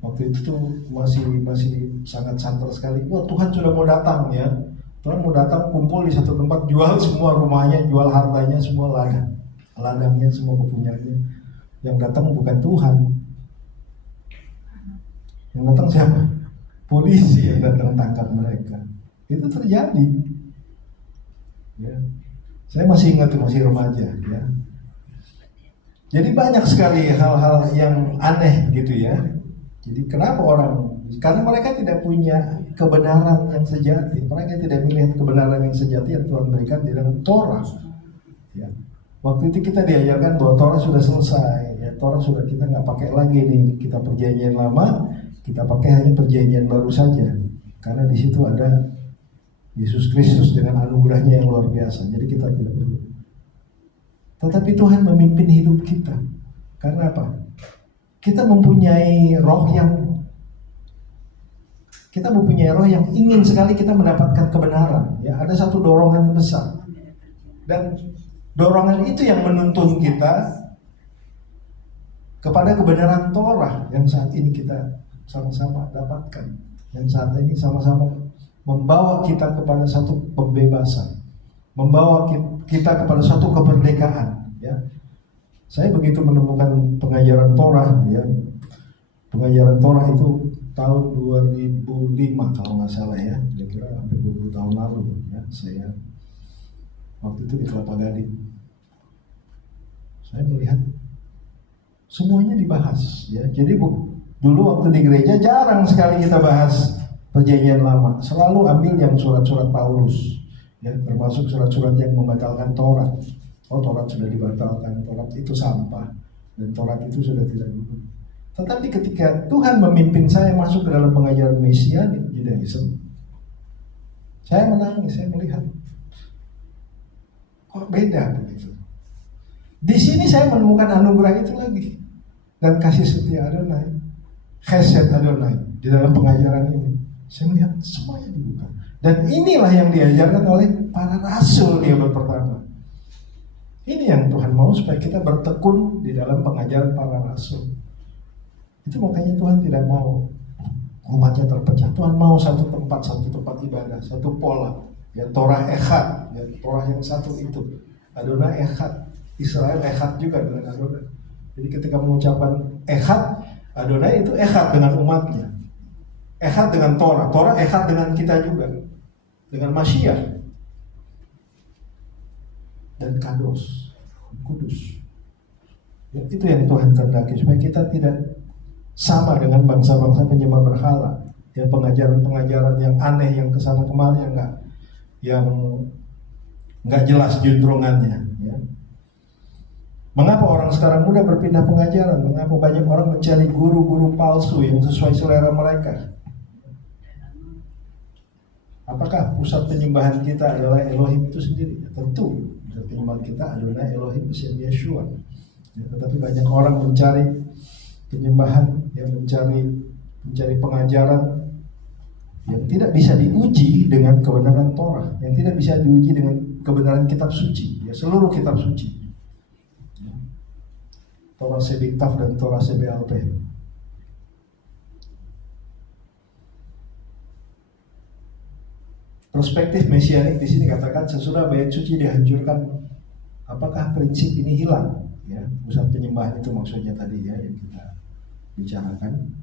waktu itu tuh masih sangat santer sekali. Wah, Tuhan sudah mau datang, ya, Tuhan mau datang, kumpul di satu tempat, jual semua rumahnya, jual hartanya, semua ladangnya, semua kepunyaannya. Yang datang bukan Tuhan. Yang datang siapa? Polisi yang datang tangkap mereka. Itu terjadi. Ya. Saya masih ingat, masih remaja, ya. Jadi banyak sekali hal-hal yang aneh gitu, ya. Jadi kenapa orang? Karena mereka tidak punya kebenaran yang sejati. Mereka tidak melihat kebenaran yang sejati yang Tuhan berikan di dalam Torah. Ya. Waktu itu kita diajarkan bahwa Torah sudah selesai. Ya, Torah sudah, kita nggak pakai lagi nih. Kita perjanjian lama, kita pakai hanya perjanjian baru saja. Karena di situ ada Yesus Kristus dengan anugerahnya yang luar biasa. Jadi kita tidak perlu. Tetapi Tuhan memimpin hidup kita. Karena apa? Kita mempunyai roh yang ingin sekali kita mendapatkan kebenaran. Ya, ada satu dorongan besar. Dan dorongan itu yang menuntun kita kepada kebenaran Torah yang saat ini kita sama-sama dapatkan. Yang saat ini sama-sama membawa kita kepada satu pembebasan, membawa kita kepada satu kemerdekaan, ya. Saya begitu menemukan pengajaran Torah, ya. Pengajaran Torah itu tahun 2005 kalau nggak salah, ya. Kira-kira hampir 20 tahun lalu, ya. Saya waktu itu di Kelapa Gading. Saya melihat semuanya dibahas, ya. Jadi dulu waktu di gereja jarang sekali kita bahas perjanjian lama, selalu ambil yang surat-surat Paulus, ya, termasuk surat-surat yang membatalkan Taurat. Oh, Taurat sudah dibatalkan, Taurat itu sampah, dan Taurat itu sudah tidak berguna. Tetapi ketika Tuhan memimpin saya masuk ke dalam pengajaran Mesianik Judaism, saya menangis, saya melihat Kok beda begitu? Di sini saya menemukan anugerah itu lagi, dan kasih setia Adonai, Chesed Adonai di dalam pengajaran ini. Saya melihat semuanya dibuka, dan inilah yang diajarkan oleh para rasul di abad pertama. Ini yang Tuhan mau supaya kita bertekun di dalam pengajaran para rasul. Itu makanya Tuhan tidak mau umatnya terpecah. Tuhan mau satu tempat ibadah, satu pola. Ya, Torah Echad, ya, Torah yang satu itu. Adonai Echad, Israel Echad juga dengan Adonai. Jadi ketika mengucapkan Echad, Adonai itu Echad dengan umatnya. Echad dengan Torah, Torah Echad dengan kita juga, dengan Mashiach. Dan Kados, Kudus. Ya, itu yang Tuhan kehendaki, supaya kita tidak sama dengan bangsa-bangsa penyembah berhala, ya, pengajaran-pengajaran yang aneh, yang kesana kemari, yang nggak jelas juntrungannya. Ya. Mengapa orang sekarang mudah berpindah pengajaran? Mengapa banyak orang mencari guru-guru palsu yang sesuai selera mereka? Apakah pusat penyembahan kita adalah Elohim itu sendiri? Ya, tentu pusat penyembahan kita Adonai Elohim Yeshua. Ya, tetapi banyak orang mencari penyembahan, ya, mencari pengajaran yang tidak bisa diuji dengan kebenaran Torah, yang tidak bisa diuji dengan kebenaran kitab suci, ya, seluruh kitab suci, ya. Torah Sebiktaf dan Torah Sebealpeh. Perspektif mesianik di sini katakan sesudah bait suci dihancurkan, apakah prinsip ini hilang? Ya, pusat penyembahan itu maksudnya tadi, ya, yang kita bicarakan.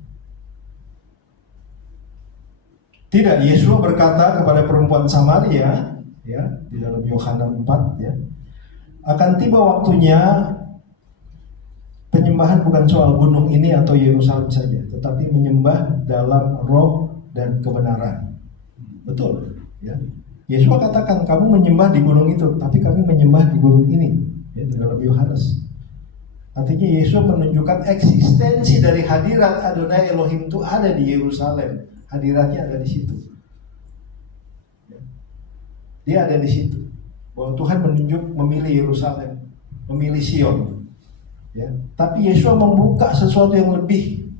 Tidak, Yeshua berkata kepada perempuan Samaria, ya, di dalam Yohanan 4, ya, akan tiba waktunya penyembahan bukan soal gunung ini atau Yerusalem saja, tetapi menyembah dalam roh dan kebenaran. Betul, ya. Yeshua katakan kamu menyembah di gunung itu, tapi kami menyembah di gunung ini, ya, di dalam Yohanes. Artinya Yesus menunjukkan eksistensi dari hadirat Adonai Elohim itu ada di Yerusalem. Hadiratnya ada di situ. Dia ada di situ. Bahwa Tuhan memilih Yerusalem, memilih Sion. Ya. Tapi Yesus membuka sesuatu yang lebih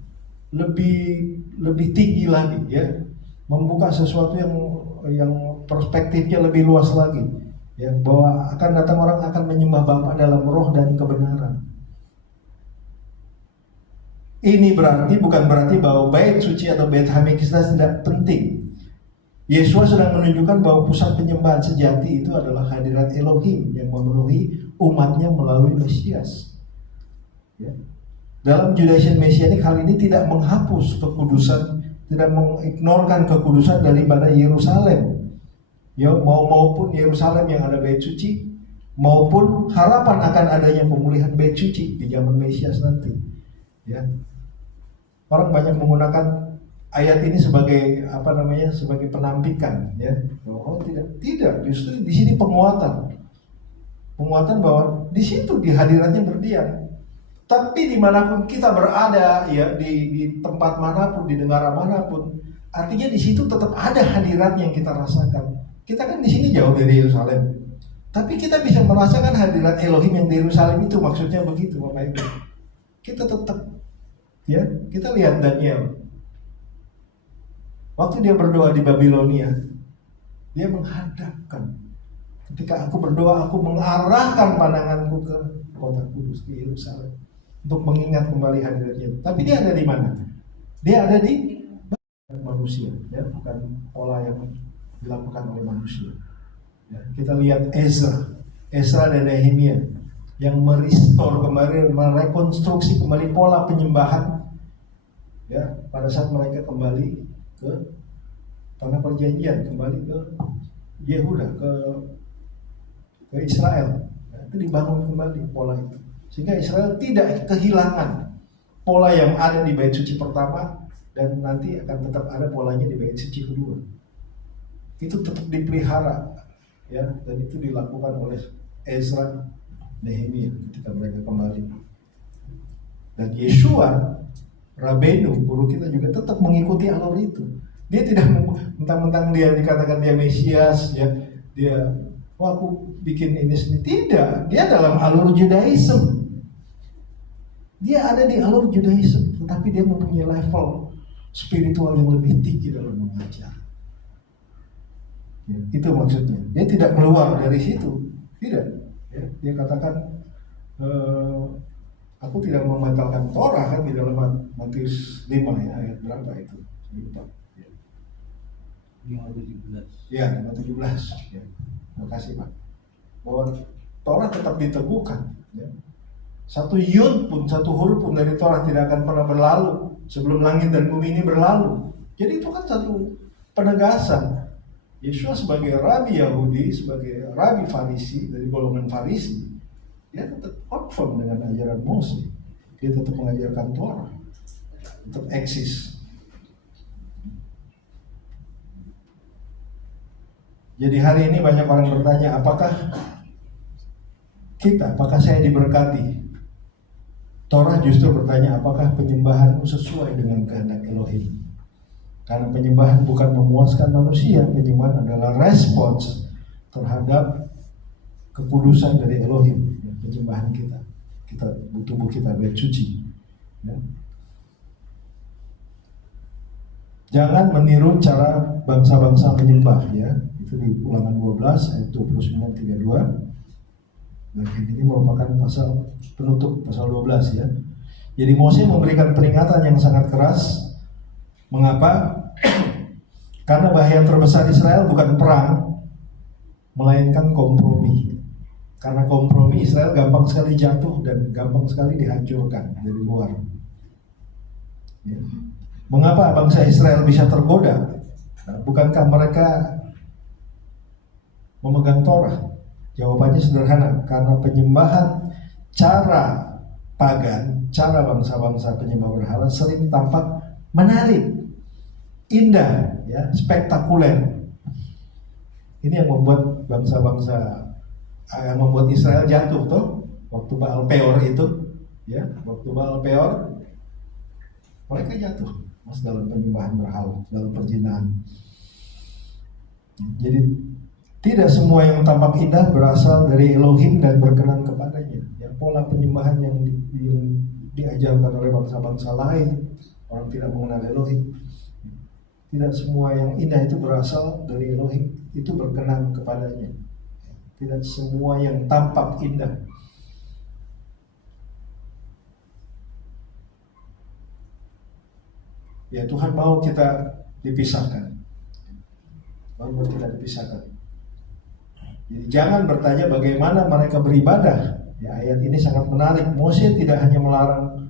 tinggi lagi, ya. Membuka sesuatu yang perspektifnya lebih luas lagi. Ya, bahwa akan datang orang akan menyembah Bapa dalam roh dan kebenaran. Ini bukan berarti bahwa bait suci atau bait Hamikisah tidak penting. Yesus sedang menunjukkan bahwa pusat penyembahan sejati itu adalah hadirat Elohim yang memenuhi umatnya melalui Mesias. Ya. Dalam Judaism Mesianik hal ini tidak menghapus kekudusan, tidak mengignorkan kekudusan daripada Yerusalem. Ya, maupun Yerusalem yang ada bait suci, maupun harapan akan adanya pemulihan bait suci di zaman Mesias nanti. Ya. Orang banyak menggunakan ayat ini sebagai sebagai penampikan, ya. Oh, tidak, justru di sini penguatan bahwa di situ di hadiratnya berdiam. Tapi dimanapun kita berada, ya, di tempat manapun, di negara manapun, artinya di situ tetap ada hadirat yang kita rasakan. Kita kan di sini jauh dari Yerusalem, tapi kita bisa merasakan hadirat Elohim yang di Yerusalem itu, maksudnya begitu, Bapak Ibu. Kita tetap, ya, kita lihat Daniel. Waktu dia berdoa di Babilonia, dia menghadapkan. Ketika aku berdoa, aku mengarahkan pandanganku ke kota kudus, ke Yerusalem, untuk mengingat kembali hadiratnya. Tapi dia ada di mana? Dia ada di manusia, ya, bukan pola yang dilakukan oleh manusia. Ya, kita lihat Ezra dan Nehemia yang merestore kembali, merekonstruksi kembali pola penyembahan, ya, pada saat mereka kembali ke tanah perjanjian, kembali ke Yehuda, ke Israel. Ya, itu dibangun kembali pola itu, sehingga Israel tidak kehilangan pola yang ada di bait suci pertama, dan nanti akan tetap ada polanya di bait suci kedua. Itu tetap dipelihara, ya, dan itu dilakukan oleh Ezra, Nehemia ketika mereka kembali. Dan Yeshua Rabenu, guru kita, juga tetap mengikuti alur itu. Dia tidak mentang-mentang dia dikatakan dia Mesias, ya, dia oh aku bikin ini sendiri. Tidak, dia dalam alur Judaism. Dia ada di alur Judaism, tetapi dia mempunyai level spiritual yang lebih tinggi dalam mengajar. Ya, itu maksudnya. Dia tidak keluar dari situ, tidak. Ya, dia katakan, aku tidak membatalkan Torah, kan di dalam Matius 5 ya, ayat berapa itu? Lupa. Ya. 5:17. Ya, 5:17. Ya. Terima kasih Pak. Bahwa Torah tetap diteguhkan. Ya. Satu yud pun, satu huruf pun dari Torah tidak akan pernah berlalu sebelum langit dan bumi ini berlalu. Jadi itu kan satu penegasan. Yesua sebagai Rabi Yahudi, sebagai Rabi Farisi, dari golongan Farisi, dia tetap confirm dengan ajaran Mose. Dia tetap mengajarkan Torah, tetap eksis. Jadi hari ini banyak orang bertanya, apakah saya diberkati? Torah justru bertanya, apakah penyembahanmu sesuai dengan kehendak Elohim? Karena penyembahan bukan memuaskan manusia, penyembahan adalah respons terhadap kekudusan dari Elohim. Ya, penyembahan kita tubuh kita biar suci. Ya. Jangan meniru cara bangsa-bangsa menyembah, ya. Itu di Ulangan 12 ayat 29-32. Bagian ini merupakan pasal penutup, pasal 12 ya. Jadi Mose memberikan peringatan yang sangat keras. Mengapa? Karena bahaya terbesar Israel bukan perang, melainkan kompromi. Karena kompromi Israel gampang sekali jatuh dan gampang sekali dihancurkan dari luar. Ya. Mengapa bangsa Israel bisa tergoda? Nah, bukankah mereka memegang Torah? Jawabannya sederhana, karena penyembahan cara pagan, cara bangsa-bangsa penyembah berhala sering tampak menarik, indah, ya, spektakuler. Ini yang membuat bangsa-bangsa, yang membuat Israel jatuh tuh, waktu Baal Peor itu, ya, waktu Baal Peor mereka jatuh, mas, dalam penyembahan berhala, dalam perzinahan. Jadi tidak semua yang tampak indah berasal dari Elohim dan berkenan kepadanya. Ya, pola penyembahan yang diajarkan oleh bangsa-bangsa lain, orang tidak mengenal Elohim. Tidak semua yang indah itu berasal dari Elohim, itu berkenan kepadanya. Tidak semua yang tampak indah. Ya, Tuhan mau kita dipisahkan. Mau kita dipisahkan. Jadi jangan bertanya bagaimana mereka beribadah. Ya, ayat ini sangat menarik. Mose tidak hanya melarang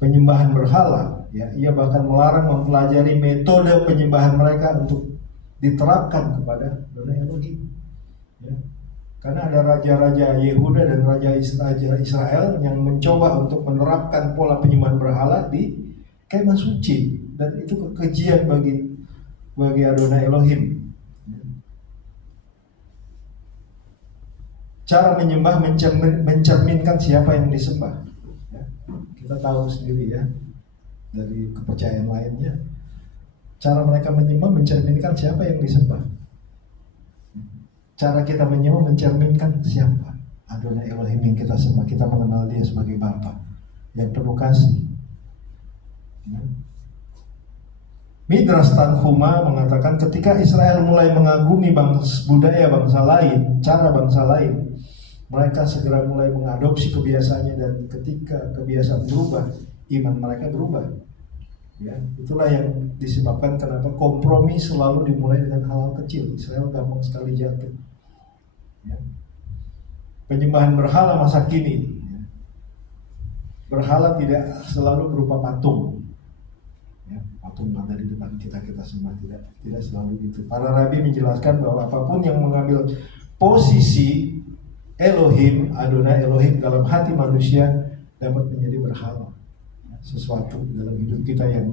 penyembahan berhala, ya, ia bahkan melarang mempelajari metode penyembahan mereka untuk diterapkan kepada Adonai Elohim. Ya. Karena ada raja-raja Yehuda dan raja Israel yang mencoba untuk menerapkan pola penyembahan berhala di kemah suci, dan itu kekejian bagi Adonai Elohim. Cara menyembah mencerminkan siapa yang disembah. Ya, kita tahu sendiri ya dari kepercayaan lainnya. Cara mereka menyembah mencerminkan siapa yang disembah. Cara kita menyembah mencerminkan siapa Adonai Elohim yang kita sembah. Kita mengenal dia sebagai Bapa yang penuh kasih. Ya. Midrash Tanhuma mengatakan ketika Israel mulai mengagumi budaya bangsa lain, cara bangsa lain, mereka segera mulai mengadopsi kebiasaannya, dan ketika kebiasaan berubah, iman mereka berubah. Ya, itulah yang disebabkan kenapa kompromi selalu dimulai dengan hal-hal kecil. Israel gampang sekali jatuh. Ya. Penyembahan berhala masa kini, ya. Berhala tidak selalu berupa patung. Ya, patung ada di depan kita sembah, tidak selalu gitu. Para rabi menjelaskan bahwa apapun yang mengambil posisi Elohim, Adonai Elohim dalam hati manusia dapat menjadi berhala. Sesuatu dalam hidup kita yang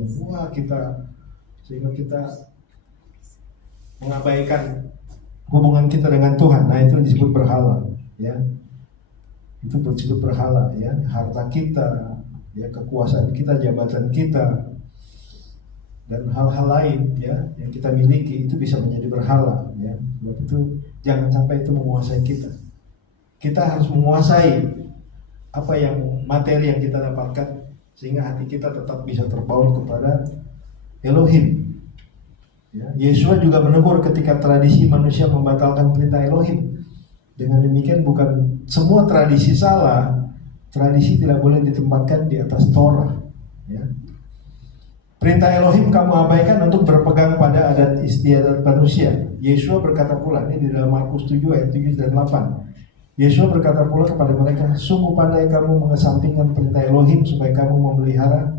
sehingga kita mengabaikan hubungan kita dengan Tuhan. Nah, itu disebut berhala, ya. Itu disebut berhala, ya. Harta kita, ya, kekuasaan kita, jabatan kita, dan hal-hal lain ya yang kita miliki itu bisa menjadi berhala ya. Sebab itu jangan sampai itu menguasai kita. Kita harus menguasai apa yang materi yang kita dapatkan sehingga hati kita tetap bisa terpaut kepada Elohim. Ya, Yesua juga menegur ketika tradisi manusia membatalkan perintah Elohim. Dengan demikian bukan semua tradisi salah, tradisi tidak boleh ditempatkan di atas Torah. Ya. Perintah Elohim kamu abaikan untuk berpegang pada adat istiadat manusia. Yesua berkata pula, ini di dalam Markus 7 ayat 7 dan 8. Yesua berkata pula kepada mereka, sungguh pandai kamu mengesampingkan perintah Elohim supaya kamu memelihara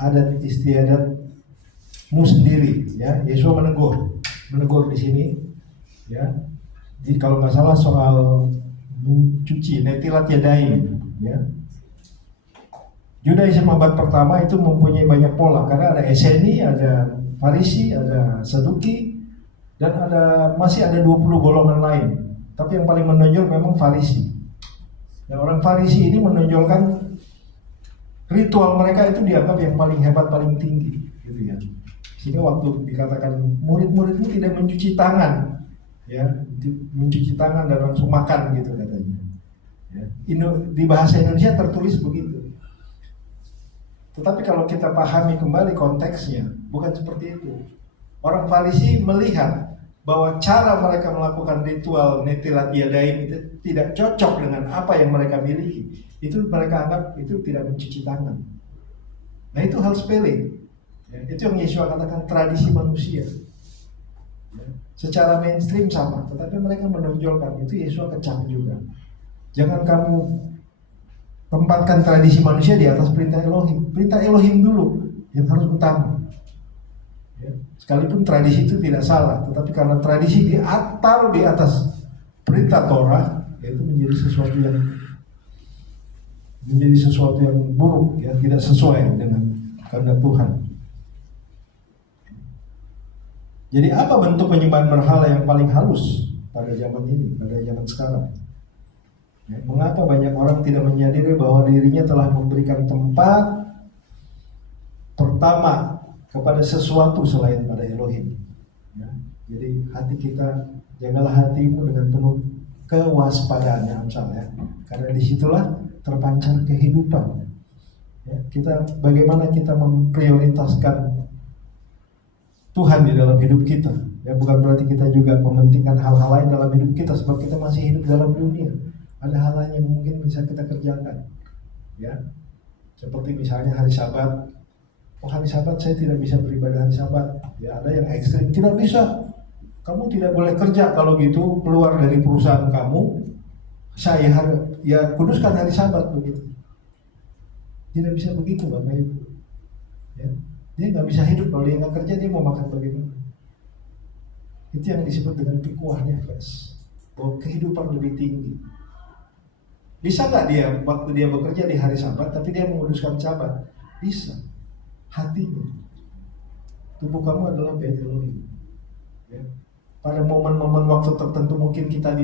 adat istiadatmu sendiri. Ya, Yesua menegur di sini. Ya. Jadi kalau nggak salah soal mencuci netilat yadaim, ya. Judaisme abad pertama itu mempunyai banyak pola karena ada Eseni, ada Farisi, ada Saduki, dan masih ada 20 golongan lain. Tapi yang paling menonjol memang Farisi. Dan orang Farisi ini menonjolkan ritual mereka itu dianggap yang paling hebat, paling tinggi, gitu ya. Sehingga waktu dikatakan murid-murid ini tidak mencuci tangan. Ya, mencuci tangan dan langsung makan gitu katanya. Ya. Di bahasa Indonesia tertulis begitu. Tetapi kalau kita pahami kembali konteksnya, bukan seperti itu. Orang Farisi melihat bahwa cara mereka melakukan ritual netilat yadaim itu tidak cocok dengan apa yang mereka miliki. Itu mereka anggap itu tidak mencuci tangan. Nah itu hal sepele. Ya, itu yang Yesus katakan tradisi manusia. Ya. Secara mainstream sama, tetapi mereka menonjolkan itu Yesus kecam juga. Jangan kamu tempatkan tradisi manusia di atas perintah Elohim. Perintah Elohim dulu yang harus utama. Ya. Sekalipun tradisi itu tidak salah, tetapi karena tradisi taruh di atas perintah Torah, itu menjadi sesuatu yang buruk, ya, tidak sesuai dengan kehendak Tuhan. Jadi apa bentuk penyembahan berhala yang paling halus pada zaman ini, pada zaman sekarang? Ya, mengapa banyak orang tidak menyadari bahwa dirinya telah memberikan tempat pertama kepada sesuatu selain pada Elohim? Ya, jadi hati kita, jagalah hatimu dengan penuh kewaspadaan ya Amsal ya. Karena disitulah terpancar kehidupan. Ya, bagaimana kita memprioritaskan Tuhan di dalam hidup kita. Ya, bukan berarti kita juga mementingkan hal-hal lain dalam hidup kita, sebab kita masih hidup dalam dunia. Ada hal lain yang mungkin bisa kita kerjakan. Ya. Seperti misalnya hari Sabat. Oh, hari Sabat saya tidak bisa beribadah hari Sabat. Ya, ada yang ekstrim, tidak bisa. Kamu tidak boleh kerja kalau gitu, keluar dari perusahaan kamu. Saya kuduskan hari Sabat begitu. Tidak bisa begitu, Bapak Ibu. Ya. Dia nggak bisa hidup kalau dia nggak kerja, dia mau makan bagaimana? Itu yang disebut dengan pikuah nefes, bahwa kehidupan lebih tinggi. Bisa nggak dia waktu dia bekerja di hari Sabat, tapi dia menguduskan Sabat? Bisa. Hatinya, tubuh kamu adalah bait Elohim. Ya. Pada momen-momen waktu tertentu mungkin kita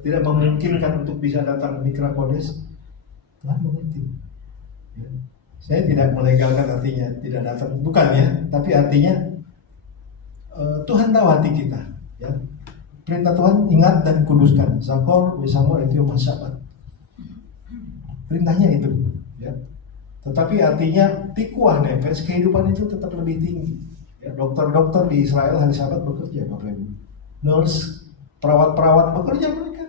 tidak memungkinkan untuk bisa datang di Mikra Kodes. Tuhan mengerti. Ya. Saya tidak melegalkan artinya tidak datang, bukan ya, tapi artinya Tuhan tahu hati kita. Ya. Perintah Tuhan, ingat dan kuduskan. Zakor, Wesamor, itu Sabat. Perintahnya itu. Ya. Tetapi artinya pikuah nefes, kehidupan itu tetap lebih tinggi. Ya. Dokter-dokter di Israel hari Sabat bekerja, Bapak Ibu. Nurse, perawat-perawat bekerja mereka.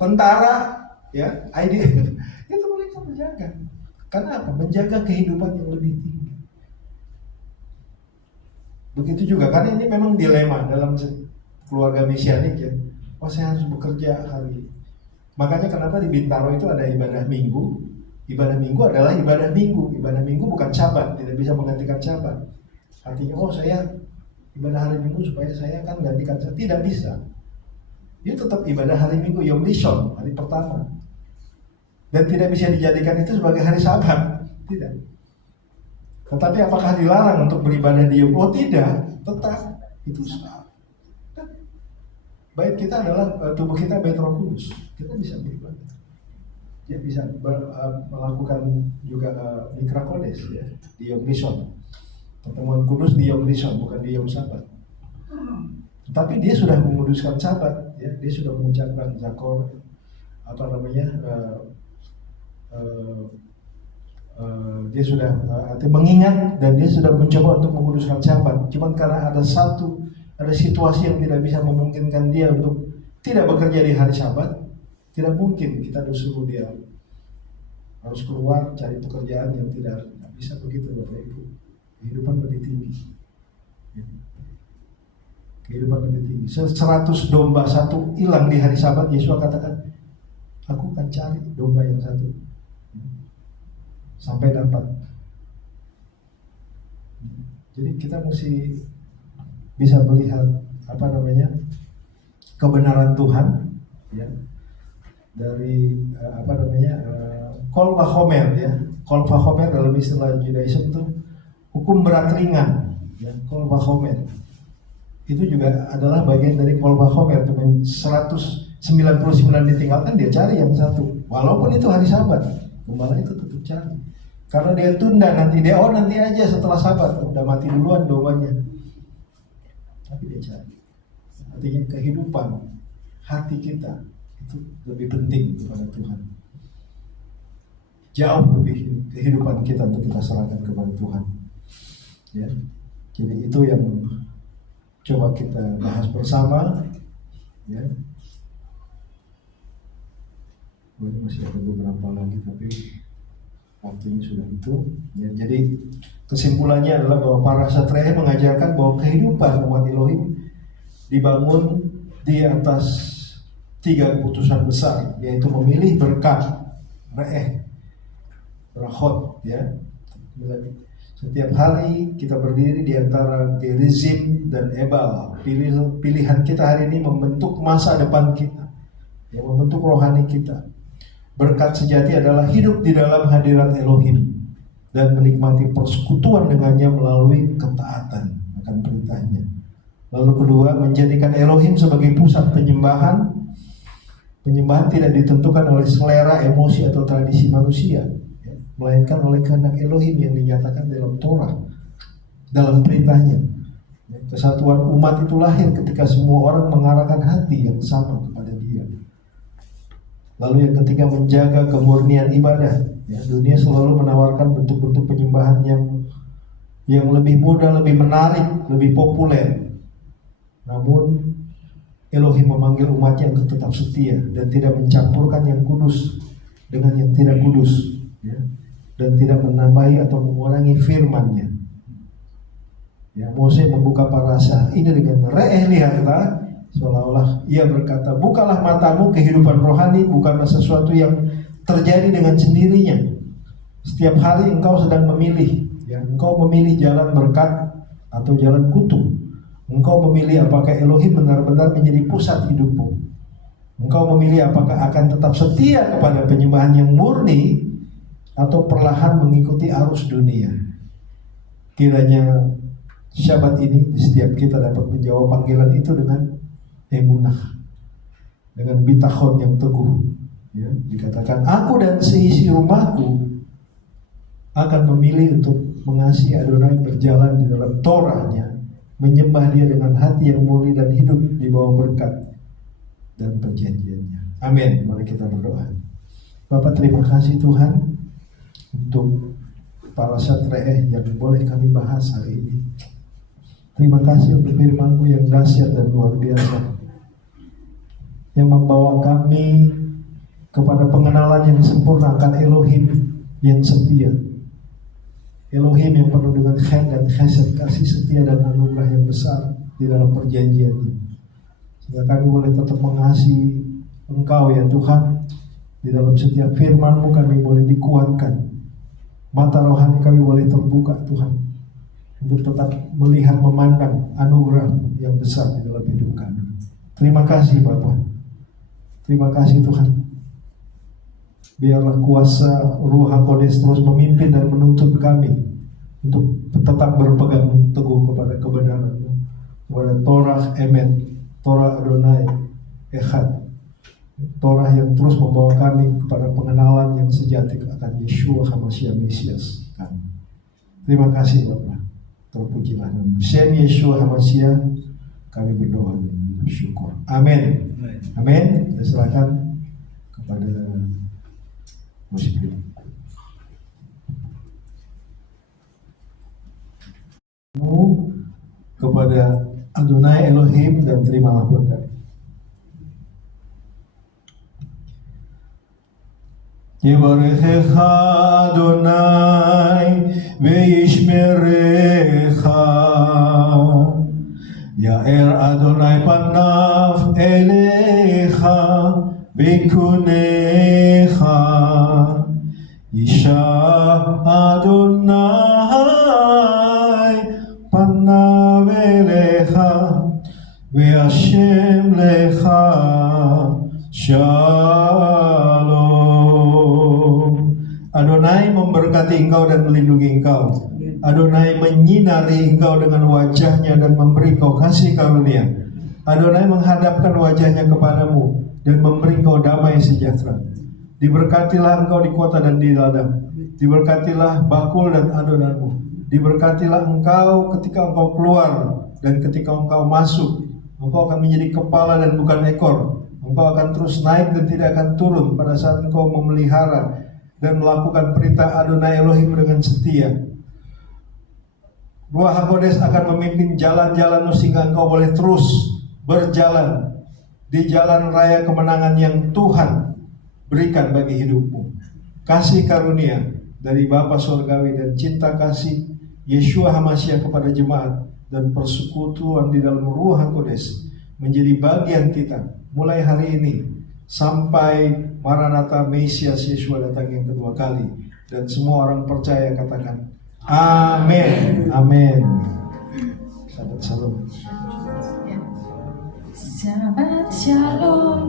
Tentara, ya, IDF, itu mereka menjaga. Karena apa? Menjaga kehidupan yang lebih tinggi. Begitu juga, karena ini memang dilema dalam keluarga mesianik ya. Oh, saya harus bekerja hari. Makanya kenapa di Bintaro itu ada ibadah minggu. Ibadah minggu adalah ibadah minggu. Ibadah minggu bukan Sabat, tidak bisa menggantikan Sabat. Artinya, oh saya ibadah hari Minggu supaya saya kan gantikan Sabat. Tidak bisa. Dia tetap ibadah hari Minggu, Yom Rishon, hari pertama. Dan tidak bisa dijadikan itu sebagai hari Sabat. Tidak. Tetapi apakah dilarang untuk beribadah di Yom? Oh tidak, tetap. Itu salah. Bait kita adalah tubuh kita bait Roh Kudus. Kita bisa beribadah. dia bisa melakukan juga mikra kodes ya, di Yom Rishon. Pertemuan kudus di Yom Rishon, bukan di Yom Sabat. Tapi dia sudah menguduskan Sabat, ya, dia sudah mengucapkan zakor, dia sudah mengingat dan dia sudah mencoba untuk menguduskan Sabat. Cuman karena ada situasi yang tidak bisa memungkinkan dia untuk tidak bekerja di hari Sabat, tidak mungkin kita disuruh dia harus keluar cari pekerjaan yang tidak bisa begitu, Bapak Ibu. Kehidupan lebih tinggi. Kehidupan lebih tinggi. 100 domba satu hilang di hari Sabat, Yesus katakan, aku akan cari domba yang satu sampai dapat. Jadi kita mesti bisa melihat kebenaran Tuhan, ya, dari kol vachomer, ya. Kol vachomer dalam istilah Judaism itu hukum berat ringan, ya. Kol vachomer itu juga adalah bagian dari kol vachomer. 199 ditinggalkan, dia cari yang satu, walaupun itu hari Sabat, gembala itu tetap cari. Karena dia tunda nanti aja setelah Sabat, udah mati duluan dombanya, tapi dia cari. Artinya kehidupan hati kita itu lebih penting kepada Tuhan. Jauh lebih kehidupan kita untuk kita serahkan kepada Tuhan. Ya, jadi itu yang coba kita bahas bersama. Ya, ini masih ada beberapa lagi tapi waktunya sudah itu. Ya, jadi kesimpulannya adalah bahwa para satria mengajarkan bahwa kehidupan umat Elohim dibangun di atas 3 keputusan besar, yaitu memilih berkat, brachot, ya. Setiap hari kita berdiri di antara Gerizim dan Ebal. Pilihan kita hari ini membentuk masa depan kita, yang membentuk rohani kita. Berkat sejati adalah hidup di dalam hadirat Elohim dan menikmati persekutuan dengannya melalui ketaatan akan perintahnya. Lalu kedua, menjadikan Elohim sebagai pusat penyembahan. Penyembahan tidak ditentukan oleh selera, emosi atau tradisi manusia, ya, melainkan oleh kehendak Elohim yang dinyatakan dalam Torah, dalam perintahnya. Ya, kesatuan umat itu lahir ketika semua orang mengarahkan hati yang sama kepada Dia. Lalu yang ketiga, menjaga kemurnian ibadah. Ya, dunia selalu menawarkan bentuk-bentuk penyembahan yang lebih mudah, lebih menarik, lebih populer. Namun Elohim memanggil umatnya untuk tetap setia dan tidak mencampurkan yang kudus dengan yang tidak kudus, ya, dan tidak menambahi atau mengurangi firman-Nya. Ya, Mose membuka parasa ini dengan lihatlah, seolah-olah ia berkata, bukalah matamu, kehidupan rohani bukanlah sesuatu yang terjadi dengan sendirinya. Setiap hari engkau sedang memilih, ya, engkau memilih jalan berkat atau jalan kutu. Engkau memilih apakah Elohim benar-benar menjadi pusat hidupmu. Engkau memilih apakah akan tetap setia kepada penyembahan yang murni atau perlahan mengikuti arus dunia. Kiranya Syabat ini setiap kita dapat menjawab panggilan itu dengan emunah, dengan bitachon yang teguh. Ya, dikatakan, aku dan seisi rumahku akan memilih untuk mengasihi Adonai, berjalan di dalam Torah-Nya, menyembah Dia dengan hati yang murni dan hidup di bawah berkat dan perjanjiannya. Amin. Mari kita berdoa. Bapak, terima kasih Tuhan untuk para satreeh yang boleh kami bahas hari ini. Terima kasih untuk firman-Mu yang dahsyat dan luar biasa, yang membawa kami kepada pengenalan yang sempurna akan Elohim yang setia. Elohim yang penuh dengan chen dan chesed, kasih setia dan anugerah yang besar di dalam perjanjiannya. Sehingga kami boleh tetap mengasihi Engkau ya Tuhan. Di dalam setiap firman-Mu kami boleh dikuatkan. Mata rohani kami boleh terbuka Tuhan, untuk tetap melihat, memandang anugerah yang besar di dalam hidup kami. Terima kasih Bapa. Terima kasih Tuhan. Biarlah kuasa Ruh HaKodes terus memimpin dan menuntun kami untuk tetap berpegang teguh kepada kebenaran-Mu, kepada Torah Emet, Torah Adonai Echad, Torah yang terus membawa kami kepada pengenalan yang sejati akan Yeshua HaMashiach Mesias kami. Terima kasih Bapak. Terpujilah nama Sem Yeshua HaMashiach kami berdoa dan bersyukur. Amin. Amin. Saya serahkan kepada musik ini. Kepada Adonai Elohim dan terimalah berkat. Yevarechecha Adonai ve'yishmerecha. Ya'er Adonai panav elecha v'yikunecha. Yisha Adonai panav elecha ve'ashem lecha shalom. Adonai memberkati engkau dan melindungi engkau. Adonai menyinari engkau dengan wajahnya dan memberi engkau kasih karunia. Adonai menghadapkan wajahnya kepadamu dan memberi engkau damai sejahtera. Diberkatilah engkau di kota dan di ladang. Diberkatilah bakul dan adonanmu. Diberkatilah engkau ketika engkau keluar dan ketika engkau masuk. Engkau akan menjadi kepala dan bukan ekor. Engkau akan terus naik dan tidak akan turun pada saat engkau memelihara dan melakukan perintah Adonai Elohim dengan setia. Ruach HaKodes akan memimpin jalan-jalanmu sehingga engkau boleh terus berjalan di jalan raya kemenangan yang Tuhan berikan bagi hidupmu. Kasih karunia dari Bapa Surgawi dan cinta kasih Yeshua HaMashiach kepada jemaat dan persekutuan di dalam Ruach HaKodes menjadi bagian kita mulai hari ini sampai Maranatha Mesias Yeshua datang yang kedua kali. Dan semua orang percaya katakan amin. Amin. Shabbat shalom. Shabbat shalom.